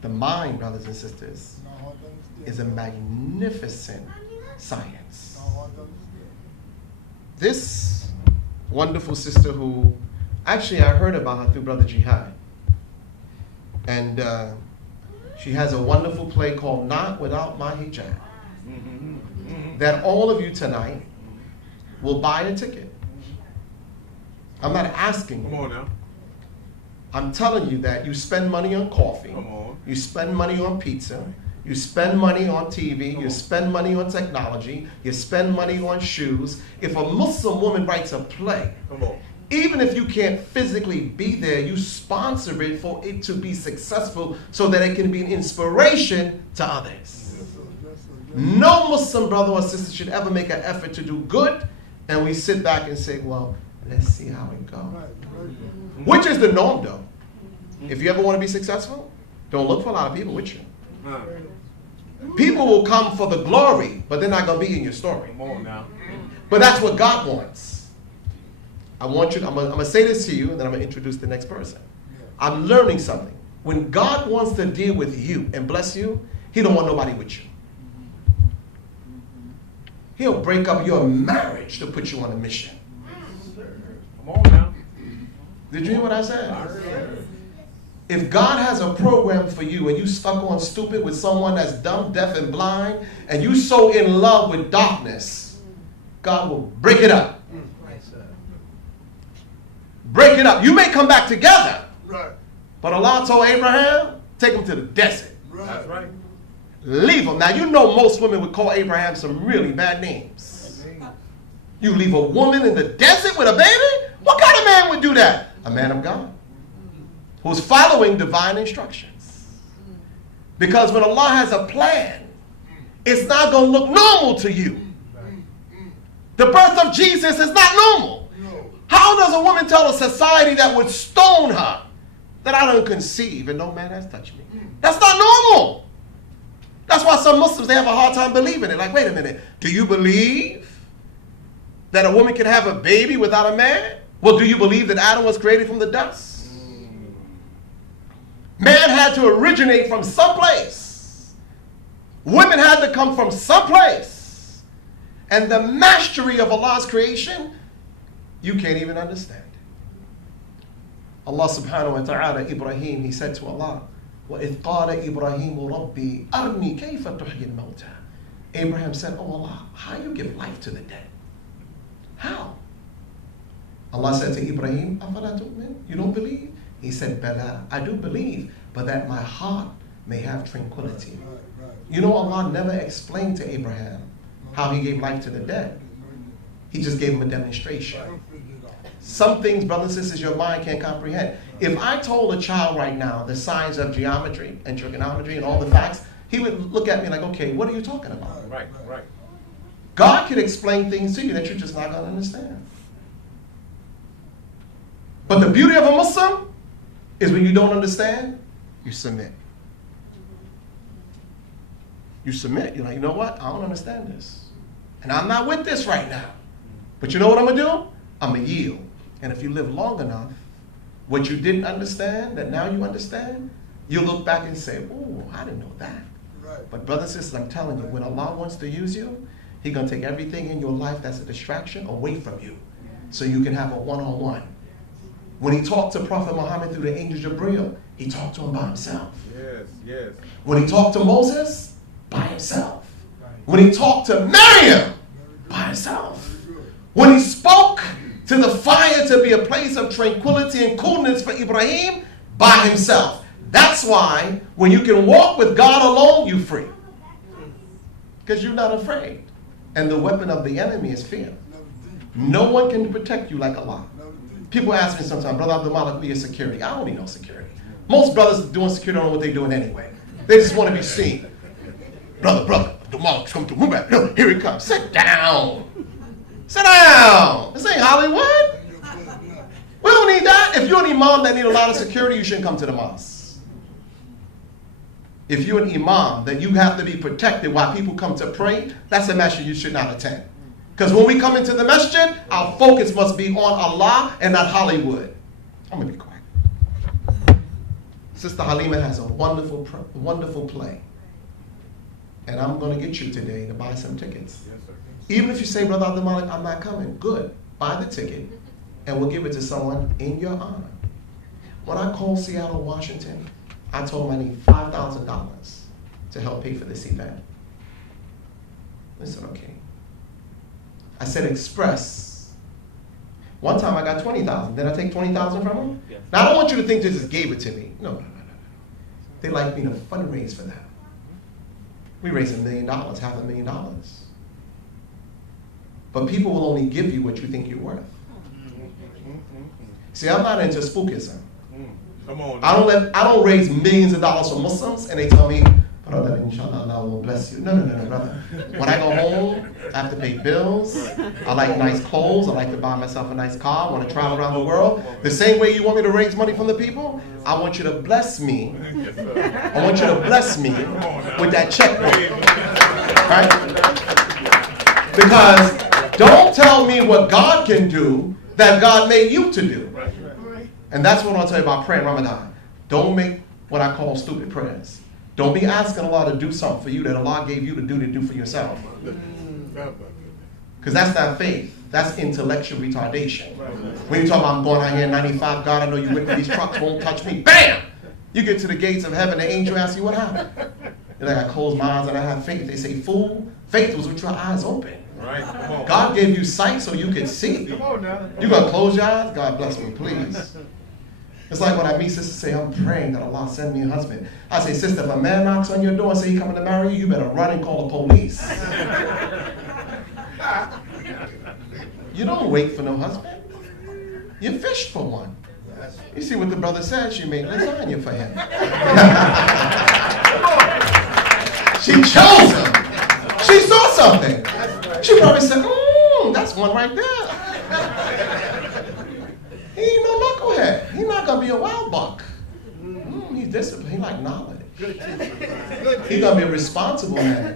The mind, brothers and sisters, is a magnificent science. This wonderful sister who, actually I heard about her through Brother Jihad. And she has a wonderful play called Not Without My Hijab. That all of you tonight will buy a ticket. I'm not asking you. Come on now. I'm telling you that you spend money on coffee. Come on. You spend money on pizza. You spend money on TV. You spend money on technology. You spend money on shoes. If a Muslim woman writes a play, Come on. even if you can't physically be there, you sponsor it for it to be successful so that it can be an inspiration to others. No Muslim brother or sister should ever make an effort to do good and we sit back and say, well, let's see how it goes. Which is the norm though. If you ever want to be successful, don't look for a lot of people with you. People will come for the glory, but they're not going to be in your story. Come on now. But that's what God wants. I'm going to say this to you, and then I'm going to introduce the next person. I'm learning something. When God wants to deal with you and bless you, he don't want nobody with you. He'll break up your marriage to put you on a mission. Come on now. Did you hear what I said? If God has a program for you and you stuck on stupid with someone that's dumb, deaf, and blind, and you so in love with darkness, God will break it up. Break it up. You may come back together. Right. But Allah told Abraham, take him to the desert. That's right. Leave him. Now, you know most women would call Abraham some really bad names. You leave a woman in the desert with a baby? What kind of man would do that? A man of God who's following divine instructions. Because when Allah has a plan, it's not going to look normal to you. The birth of Jesus is not normal. How does a woman tell a society that would stone her that I don't conceive and no man has touched me? That's not normal. That's why some Muslims, they have a hard time believing it. Like, wait a minute, do you believe that a woman can have a baby without a man? Well, do you believe that Adam was created from the dust? Man had to originate from someplace. Women had to come from someplace. And the mastery of Allah's creation, you can't even understand. Allah subhanahu wa ta'ala, Ibrahim, he said to Allah, وَإِذْ قَالَ إِبْرَاهِيمُ رَبِّي أَرْنِي كَيْفَ تُحْيِي الْمَوْتَى. Abraham said, oh Allah, how you give life to the dead? How? Allah said to Ibrahim, أَفَلَا تُؤْمِنُ? You don't believe? He said, Bala, I do believe, but that my heart may have tranquility. You know, Allah never explained to Abraham how he gave life to the dead. He just gave him a demonstration. Some things, brothers and sisters, your mind can't comprehend. If I told a child right now the science of geometry and trigonometry and all the facts, he would look at me like, okay, what are you talking about? Right. God can explain things to you that you're just not going to understand. But the beauty of a Muslim is when you don't understand, you submit. You submit. You're like, you know what? I don't understand this. And I'm not with this right now. But you know what I'm going to do? I'm going to yield. And if you live long enough, what you didn't understand, that now you understand, you'll look back and say, oh, I didn't know that. Right. But brothers and sisters, I'm telling you, when Allah wants to use you, He's going to take everything in your life that's a distraction away from you so you can have a one-on-one. When He talked to Prophet Muhammad through the angel Jibreel, He talked to him by himself. Yes. When He talked to Moses, by himself. When He talked to Maryam, by himself. When He spoke to the fire to be a place of tranquility and coolness for Ibrahim, by himself. That's why when you can walk with God alone, you're free. Because you're not afraid. And the weapon of the enemy is fear. No one can protect you like Allah. People ask me sometimes, Brother Abdul Malik, be a security. I don't need no security. Most brothers doing security don't know what they're doing anyway. They just want to be seen. Brother, the Malik's come through. Move back. Look, here he comes. Sit down. Sit down. This ain't Hollywood. We don't need that. If you're an imam that need a lot of security, you shouldn't come to the mosque. If you're an imam that you have to be protected while people come to pray, that's a masjid you should not attend. Because when we come into the masjid, our focus must be on Allah and not Hollywood. I'm going to be quiet. Sister Halima has a wonderful play. And I'm going to get you today to buy some tickets. Yes, sir. Even if you say, Brother Abdul Malik, I'm not coming, good. Buy the ticket, and we'll give it to someone in your honor. When I called Seattle, Washington, I told them I need $5,000 to help pay for this event. They said, okay. I said, express. One time I got $20,000. Did I take $20,000 from them? Yes. Now, I don't want you to think they just gave it to me. No. They like me to fundraise for them. We raised $1 million, $500,000. But people will only give you what you think you're worth. See, I'm not into spookism. Come on. I don't raise millions of dollars for Muslims and they tell me, brother, inshallah, Allah will bless you. No, brother. When I go home, I have to pay bills. I like nice clothes. I like to buy myself a nice car. I want to travel around the world. The same way you want me to raise money from the people, I want you to bless me. I want you to bless me with that checkbook. Right? Because don't tell me what God can do that God made you to do. And that's what I'll tell you about prayer in Ramadan. Don't make what I call stupid prayers. Don't be asking Allah to do something for you that Allah gave you to do for yourself. Because that's not faith. That's intellectual retardation. When you talk about I'm going out here in 95, God, I know you with me, these trucks won't touch me. Bam! You get to the gates of heaven, the angel asks you what happened. You're like, I close my eyes and I have faith. They say, fool, faith was with your eyes open. Right. Come on. God gave you sight so you could see. Come on now. You gonna close your eyes? God bless me, please. It's like when I meet sisters say, I'm praying that Allah send me a husband. I say, sister, if a man knocks on your door and say he's coming to marry you, you better run and call the police. You don't wait for no husband. You fish for one. You see what the brother said? She made lasagna for him. She chose him. She saw something. She probably said, that's one right there. He ain't no knucklehead. He's not going to be a wild buck. He's disciplined. He like knowledge. He's going to be a responsible man.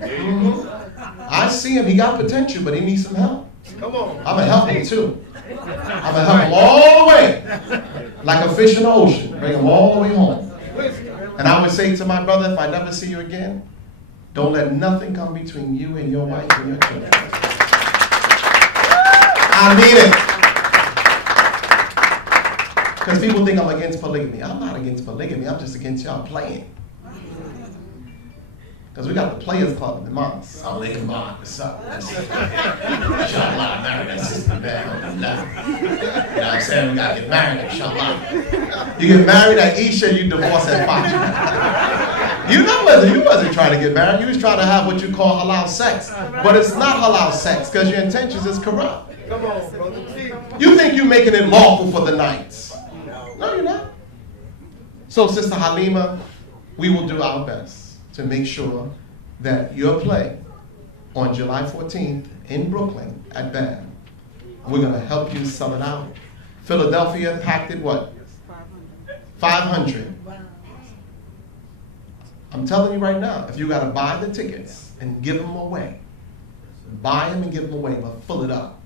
I see him. He got potential, but he needs some help. Come on. I'm going to help him too. I'm going to help him all the way. Like a fish in the ocean. Bring him all the way home. And I would say to my brother, if I never see you again, don't let nothing come between you and your wife and your children. I mean it. Because people think I'm against polygamy. I'm not against polygamy. I'm just against y'all playing. Because we got the Players Club in the mosque. I'm like, come on, what's up? Inshallah, marry that sister, man. You know what I'm saying? We got to get married, inshallah. You get married at Isha, you divorce at Fajr. You wasn't trying to get married. You was trying to have what you call halal sex. But it's not halal sex because your intentions is corrupt. Come on, brother. You think you're making it lawful for the nights. No, you're not. So, Sister Halima, we will do our best to make sure that your play on July 14th in Brooklyn at BAM, we're going to help you sell it out. Philadelphia packed it what? 500. I'm telling you right now, if you got to buy the tickets and give them away, buy them and give them away, but fill it up.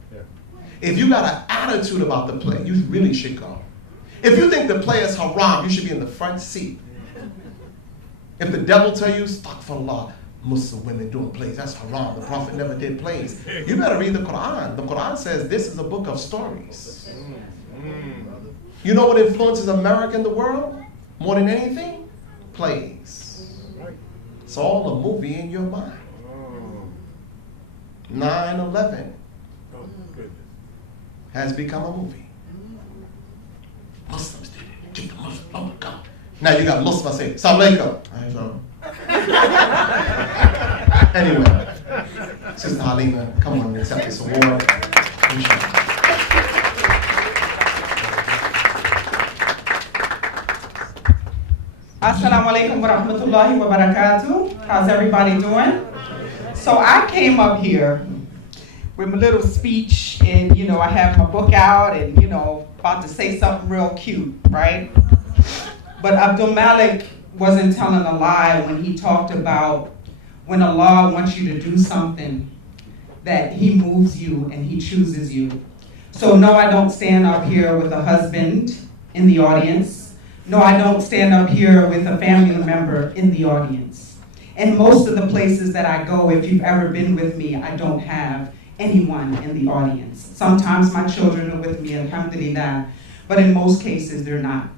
If you got an attitude about the play, you really should go. If you think the play is haram, you should be in the front seat. If the devil tell you, astaghfirullah, Muslim women doing plays, that's haram. The Prophet never did plays. You better read the Quran. The Quran says this is a book of stories. You know what influences America in the world more than anything? Plays. It's all a movie in your mind. 9/11 has become a movie. Muslims did it. Get the Muslims. Oh my God. Now you got Muslims saying, Assalamu alaikum. Anyway, Sister Halima, come on and accept this award. Assalamu Assalamu alaikum wa rahmatullahi wa barakatuh. How's everybody doing? So I came up here with my little speech, and I have my book out, and about to say something real cute, right? But Abdul Malik wasn't telling a lie when he talked about when Allah wants you to do something, that He moves you and He chooses you. So no, I don't stand up here with a husband in the audience. No, I don't stand up here with a family member in the audience. And most of the places that I go, if you've ever been with me, I don't have anyone in the audience. Sometimes my children are with me, alhamdulillah, but in most cases they're not.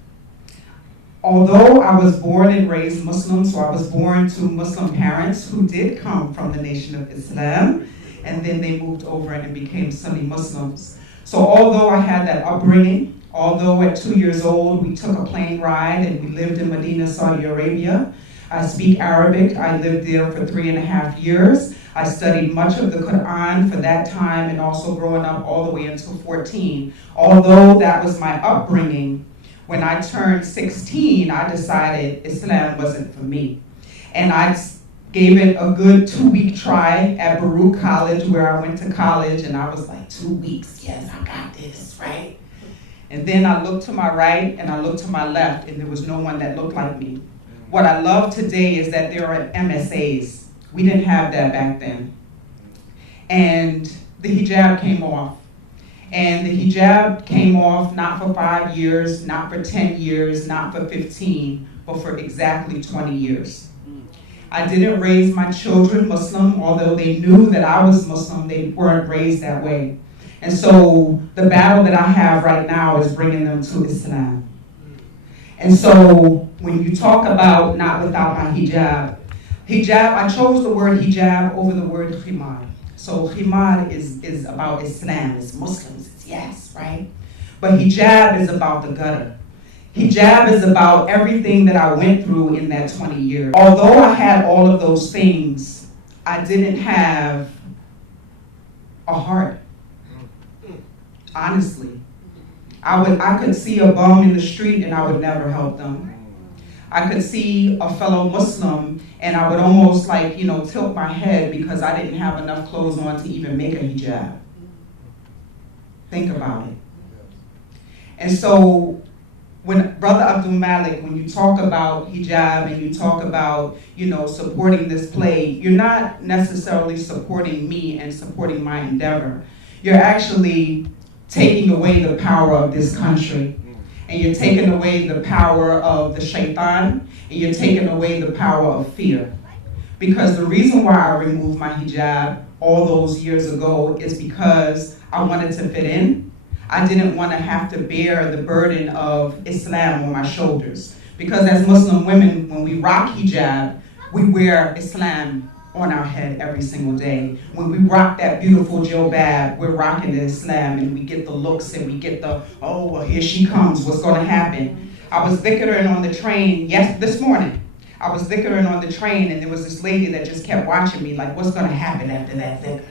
Although I was born and raised Muslim, so I was born to Muslim parents who did come from the Nation of Islam, and then they moved over and became Sunni Muslims. So although I had that upbringing, although at 2 years old we took a plane ride and we lived in Medina, Saudi Arabia, I speak Arabic. I lived there for 3.5 years. I studied much of the Quran for that time, and also growing up all the way until 14. Although that was my upbringing, when I turned 16, I decided Islam wasn't for me. And I gave it a good 2-week try at Baruch College, where I went to college, and I was like, 2 weeks, yes, I got this, right? And then I looked to my right and I looked to my left, and there was no one that looked like me. What I love today is that there are MSAs. We didn't have that back then. And the hijab came off. And the hijab came off not for 5 years, not for 10 years, not for 15, but for exactly 20 years. I didn't raise my children Muslim, although they knew that I was Muslim, they weren't raised that way. And so the battle that I have right now is bringing them to Islam. And so when you talk about not without my hijab, I chose the word hijab over the word khimar. So khimar is about Islam, it's Muslims, it's yes, right? But hijab is about the gutter. Hijab is about everything that I went through in that 20 years. Although I had all of those things, I didn't have a heart. Honestly. I could see a bum in the street and I would never help them. I could see a fellow Muslim and I would almost tilt my head because I didn't have enough clothes on to even make a hijab. Think about it. And so when Brother Abdul Malik, when you talk about hijab and you talk about, supporting this play, you're not necessarily supporting me and supporting my endeavor. You're actually taking away the power of this country. And you're taking away the power of the shaitan, and you're taking away the power of fear. Because the reason why I removed my hijab all those years ago is because I wanted to fit in. I didn't want to have to bear the burden of Islam on my shoulders. Because as Muslim women, when we rock hijab, we wear Islam on our head every single day. When we rock that beautiful jilbab, we're rocking the Islam, and we get the looks and we get the, oh, well, here she comes, what's going to happen? I was dhikring on the train this morning. I was dhikring on the train, and there was this lady that just kept watching me like, what's going to happen after that dhikr?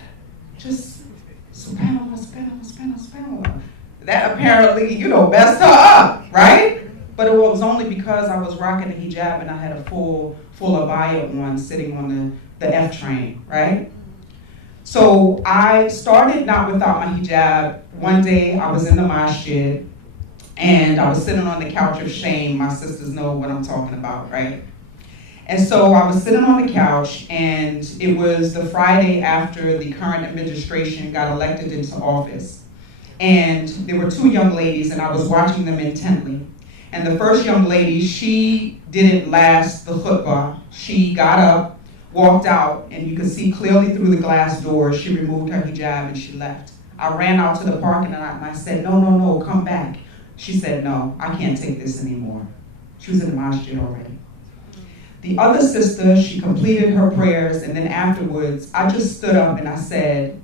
Just, subhanAllah, subhanAllah, subhanAllah, subhanAllah. That apparently, messed her up, right? But it was only because I was rocking the hijab and I had a full abaya on sitting on the F train, right? So I started not without my hijab. One day I was in the masjid and I was sitting on the couch of shame. My sisters know what I'm talking about, right? And so I was sitting on the couch, and it was the Friday after the current administration got elected into office. And there were 2 young ladies, and I was watching them intently. And the first young lady, she didn't last the khutbah. She got up, walked out, and you could see clearly through the glass door. She removed her hijab and she left. I ran out to the parking lot and I said, no, come back. She said, no, I can't take this anymore. She was in the masjid already. The other sister, she completed her prayers, and then afterwards, I just stood up and I said,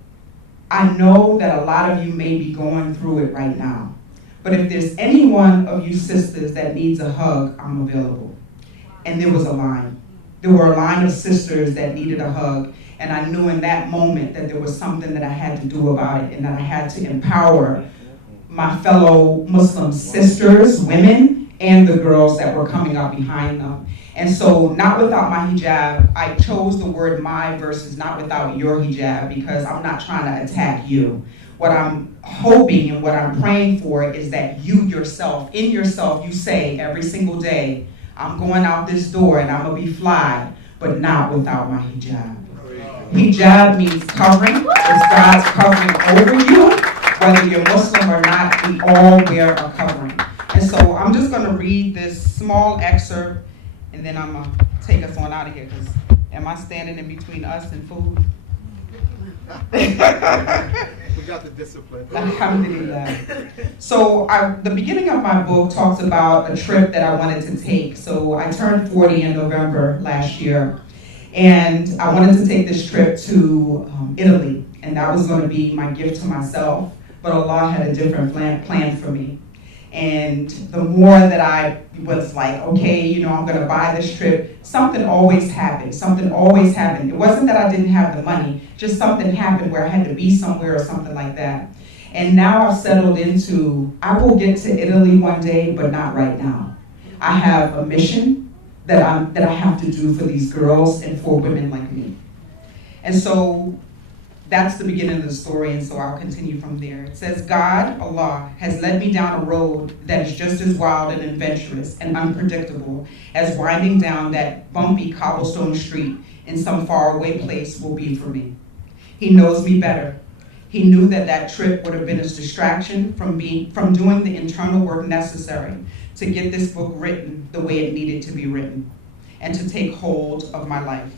I know that a lot of you may be going through it right now, but if there's any one of you sisters that needs a hug, I'm available. And there was a line. There were a line of sisters that needed a hug, and I knew in that moment that there was something that I had to do about it, and that I had to empower my fellow Muslim sisters, women, and the girls that were coming up behind them. And so, not without my hijab, I chose the word my versus not without your hijab, because I'm not trying to attack you. What I'm hoping and what I'm praying for is that you yourself, in yourself, you say every single day, I'm going out this door and I'm going to be fly, but not without my hijab. Hijab means covering. It's God's covering over you. Whether you're Muslim or not, we all wear a covering. And so I'm just going to read this small excerpt, and then I'm going to take us on out of here, because am I standing in between us and food? We got the discipline. Alhamdulillah. So the beginning of my book talks about a trip that I wanted to take. So I turned 40 in November last year, and I wanted to take this trip to Italy, and that was going to be my gift to myself, but Allah had a different plan for me. And the more that I was like, okay, I'm going to buy this trip, something always happened. Something always happened. It wasn't that I didn't have the money, just something happened where I had to be somewhere or something like that. And now I've settled into, I will get to Italy one day, but not right now. I have a mission that I have to do for these girls and for women like me. And so that's the beginning of the story, and so I'll continue from there. It says, God, Allah, has led me down a road that is just as wild and adventurous and unpredictable as winding down that bumpy cobblestone street in some faraway place will be for me. He knows me better. He knew that trip would have been a distraction from doing the internal work necessary to get this book written the way it needed to be written and to take hold of my life.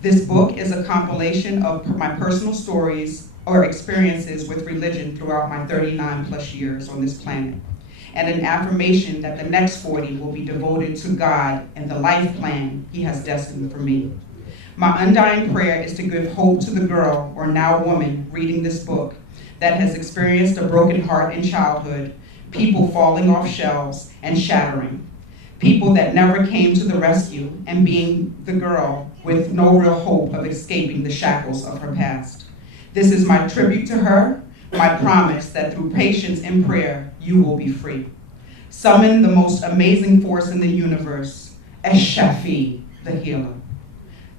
This book is a compilation of my personal stories or experiences with religion throughout my 39 plus years on this planet, and an affirmation that the next 40 will be devoted to God and the life plan He has destined for me. My undying prayer is to give hope to the girl, or now woman, reading this book that has experienced a broken heart in childhood, people falling off shelves and shattering, people that never came to the rescue, and being the girl with no real hope of escaping the shackles of her past. This is my tribute to her, my promise that through patience and prayer, you will be free. Summon the most amazing force in the universe, Esh-Shafi, the healer,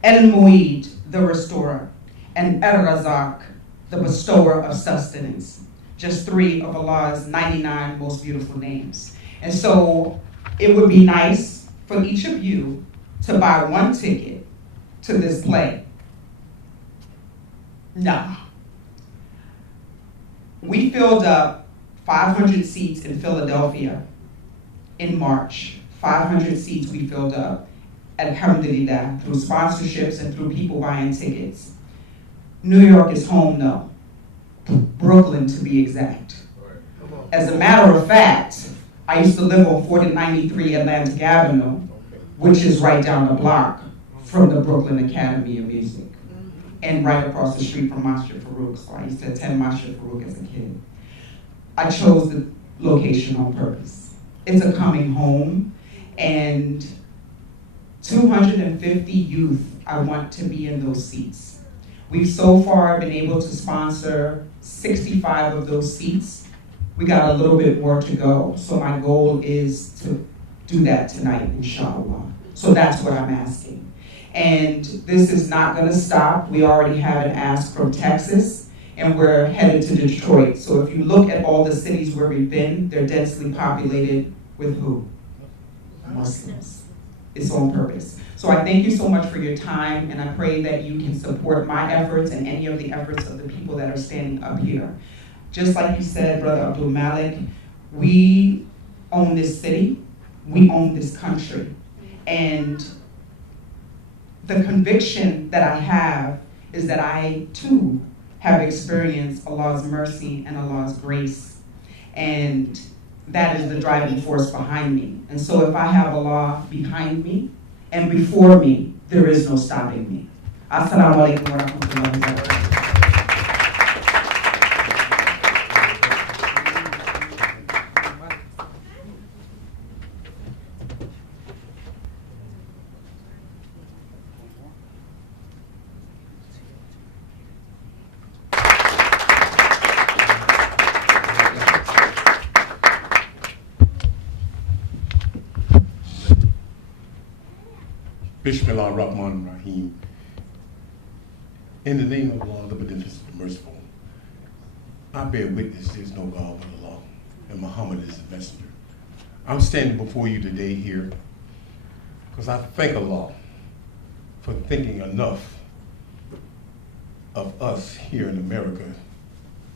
El-Mu'id, the restorer, and Er-Razak, the bestower of sustenance. Just 3 of Allah's 99 most beautiful names. And so it would be nice for each of you to buy 1 ticket to this play. No. We filled up 500 seats in Philadelphia in March. 500 seats we filled up, alhamdulillah, through sponsorships and through people buying tickets. New York is home, though. Brooklyn, to be exact. As a matter of fact, I used to live on 4093 Atlantic Avenue, which is right down the block from the Brooklyn Academy of Music, and right across the street from Masjid Farouk. So I used to attend Masjid Farouk as a kid. I chose the location on purpose. It's a coming home, and 250 youth I want to be in those seats. We've so far been able to sponsor 65 of those seats. We got a little bit more to go, so my goal is to do that tonight, inshallah. So that's what I'm asking. And this is not gonna stop. We already have an ask from Texas, and we're headed to Detroit. So if you look at all the cities where we've been, they're densely populated with who? Muslims. It's on purpose. So I thank you so much for your time, and I pray that you can support my efforts and any of the efforts of the people that are standing up here. Just like you said, Brother Abdul Malik, we own this city, we own this country. And the conviction that I have is that I too have experienced Allah's mercy and Allah's grace. And that is the driving force behind me. And so if I have Allah behind me and before me, there is no stopping me. Assalamu alaikum wa rahmatullahi wa barakatuh. Bismillah ar-Rahman ar-Rahim. In the name of Allah, the Beneficent, the Merciful, I bear witness there's no God but Allah, and Muhammad is the messenger. I'm standing before you today here because I thank Allah for thinking enough of us here in America,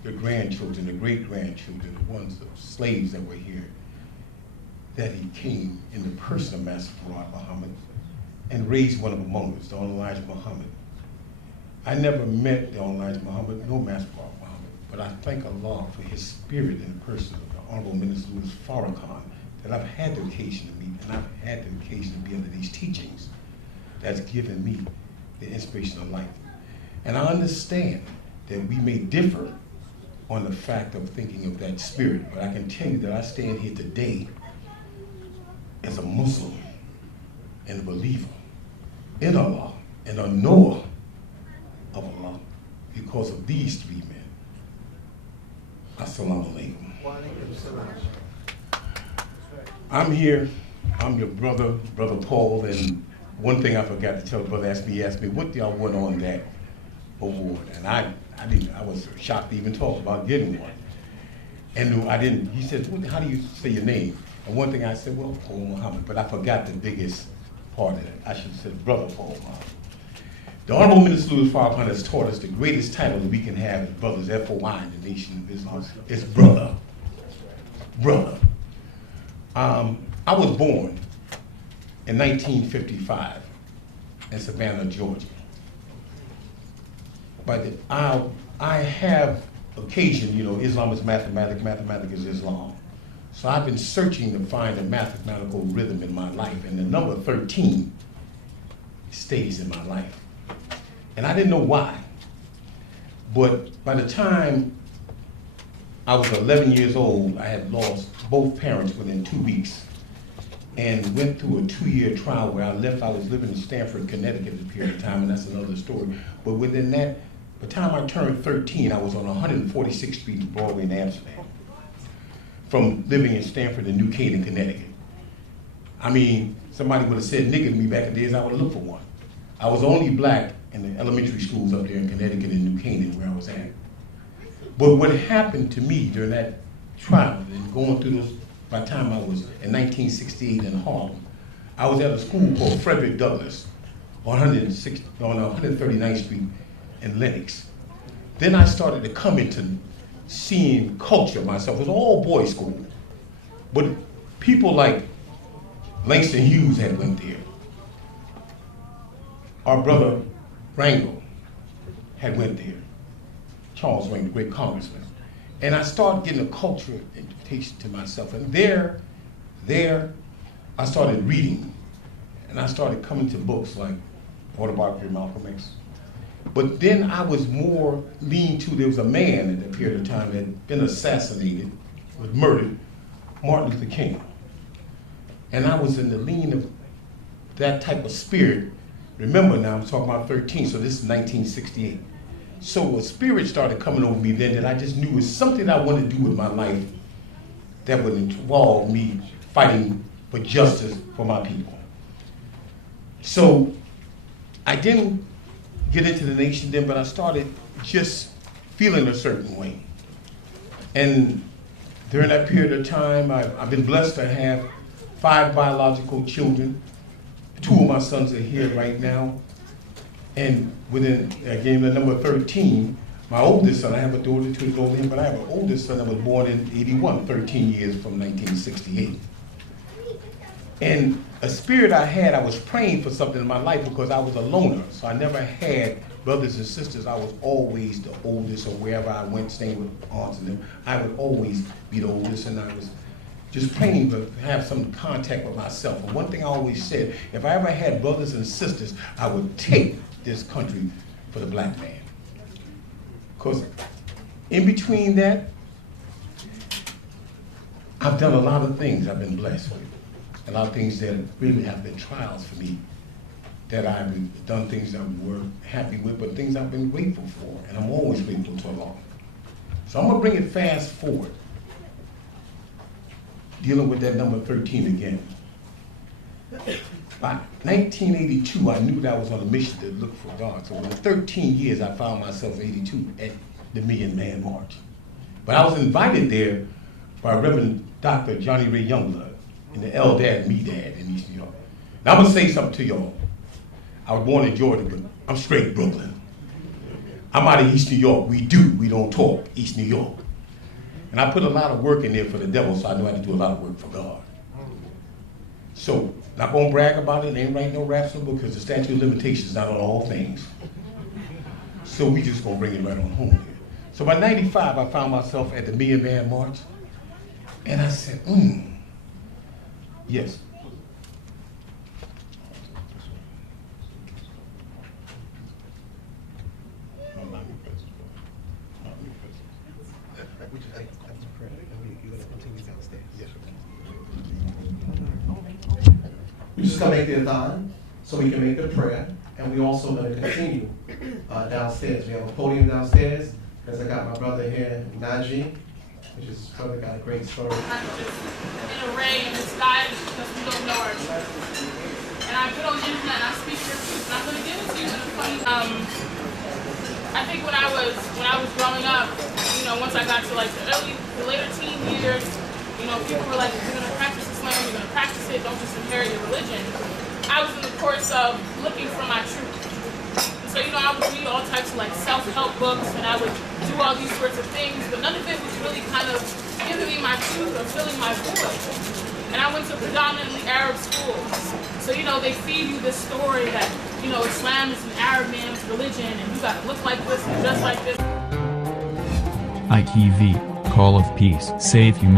the grandchildren, the great-grandchildren, the ones, the slaves that were here, that he came in the person of Master Farad Muhammad and raised one of among us, the Honorable Elijah Muhammad. I never met the Honorable Elijah Muhammad, nor Master Farad Muhammad, but I thank Allah for his spirit in the person of the Honorable Minister Louis Farrakhan that I've had the occasion to meet, and I've had the occasion to be under these teachings that's given me the inspiration of life. And I understand that we may differ on the fact of thinking of that spirit, but I can tell you that I stand here today as a Muslim and a believer in Allah and a knower of Allah because of these three men. Assalamu alaikum. I'm here, I'm your brother, Brother Paul, and one thing I forgot to tell the brother, he asked me, what do y'all want on that award? And I was shocked to even talk about getting one. And he said, how do you say your name? And one thing I said, well, Paul Muhammad, but I forgot the biggest part of it. I should have said Brother Paul Muhammad. The Honorable Minister Louis Farrakhan has taught us the greatest title that we can have as brothers, F-O-I, in the Nation of Islam, is brother. Brother. I was born in 1955 in Savannah, Georgia. But I have occasion, Islam is mathematics, mathematics is Islam. So I've been searching to find a mathematical rhythm in my life, and the number 13 stays in my life. And I didn't know why. But by the time I was 11 years old, I had lost both parents within 2 weeks and went through a 2-year trial where I was living in Stamford, Connecticut at the period of time, and that's another story. But within that, by the time I turned 13, I was on 146th Street, Broadway in Amsterdam, from living in Stamford and New Canaan, Connecticut. I mean, somebody would have said nigger to me back in the days, I would have looked for one. I was only black in the elementary schools up there in Connecticut and New Canaan where I was at. But what happened to me during that trial and going through this, by the time I was in 1968 in Harlem, I was at a school called Frederick Douglass on 139th Street in Lenox. Then I started to come into seeing culture myself. It was an all-boys school. But people like Langston Hughes had went there. Our brother Rangel had went there. Charles Wayne, the great congressman. And I started getting a cultural education to myself. And there, I started reading. And I started coming to books like Autobiography of Malcolm X. But then I was more leaned to, there was a man at that period of time that had been assassinated, was murdered, Martin Luther King. And I was in the lean of that type of spirit. Remember now, I'm talking about 13, so this is 1968. So a spirit started coming over me then that I just knew was something I wanted to do with my life that would involve me fighting for justice for my people. So I didn't get into the nation then, but I started just feeling a certain way. And during that period of time, I've been blessed to have 5 biological children. 2 of my sons are here right now. And within, again, the number 13, my oldest son, I have a daughter 2 years older than him, but I have an oldest son that was born in 81, 13 years from 1968. And a spirit I had, I was praying for something in my life because I was a loner. So I never had brothers and sisters. I was always the oldest, or wherever I went, staying with aunts and them, I would always be the oldest, and I was just praying to have some contact with myself. And one thing I always said, if I ever had brothers and sisters, I would take this country for the black man. Because in between that, I've done a lot of things I've been blessed with. A lot of things that really have been trials for me, that I've done things that we were happy with, but things I've been grateful for, and I'm always grateful to Allah. So I'm gonna bring it fast forward, dealing with that number 13 again. By 1982, I knew that I was on a mission to look for God. So in 13 years, I found myself in 82 at the Million Man March. But I was invited there by Reverend Dr. Johnny Ray Youngblood and the Eldad Medad in East New York. Now I'm gonna say something to y'all. I was born in Georgia, but I'm straight Brooklyn. I'm out of East New York. We don't talk, East New York. And I put a lot of work in there for the devil, so I know how to do a lot of work for God. So, not gonna brag about it, ain't writing no rap song because the statute of limitations is not on all things. So we just gonna bring it right on home here. So by 95, I found myself at the Million Man March, and I said, yes. We just gonna make the adhan so we can make the prayer, and we also gonna continue downstairs. We have a podium downstairs, because I got my brother here, Najee, which is brother got a great story. Not just in array and misguided because we don't know our truth. And I get on the internet and I speak your truth, and I'm gonna give it to you in a funny. I think when I was growing up, you know, once I got to like the later teen years, you know, people were like, if you're gonna practice Islam, you're gonna practice it, don't just inherit your religion. I was in the course of looking for my truth. And so, you know, I would read all types of like self-help books and I would do all these sorts of things, but none of it was really kind of giving me my truth or filling my void. And I went to predominantly Arab schools. So, you know, they feed you this story that, you know, Islam is an Arab man's religion and you gotta look like this and just like this. ITV, Call of Peace, Save Humanity.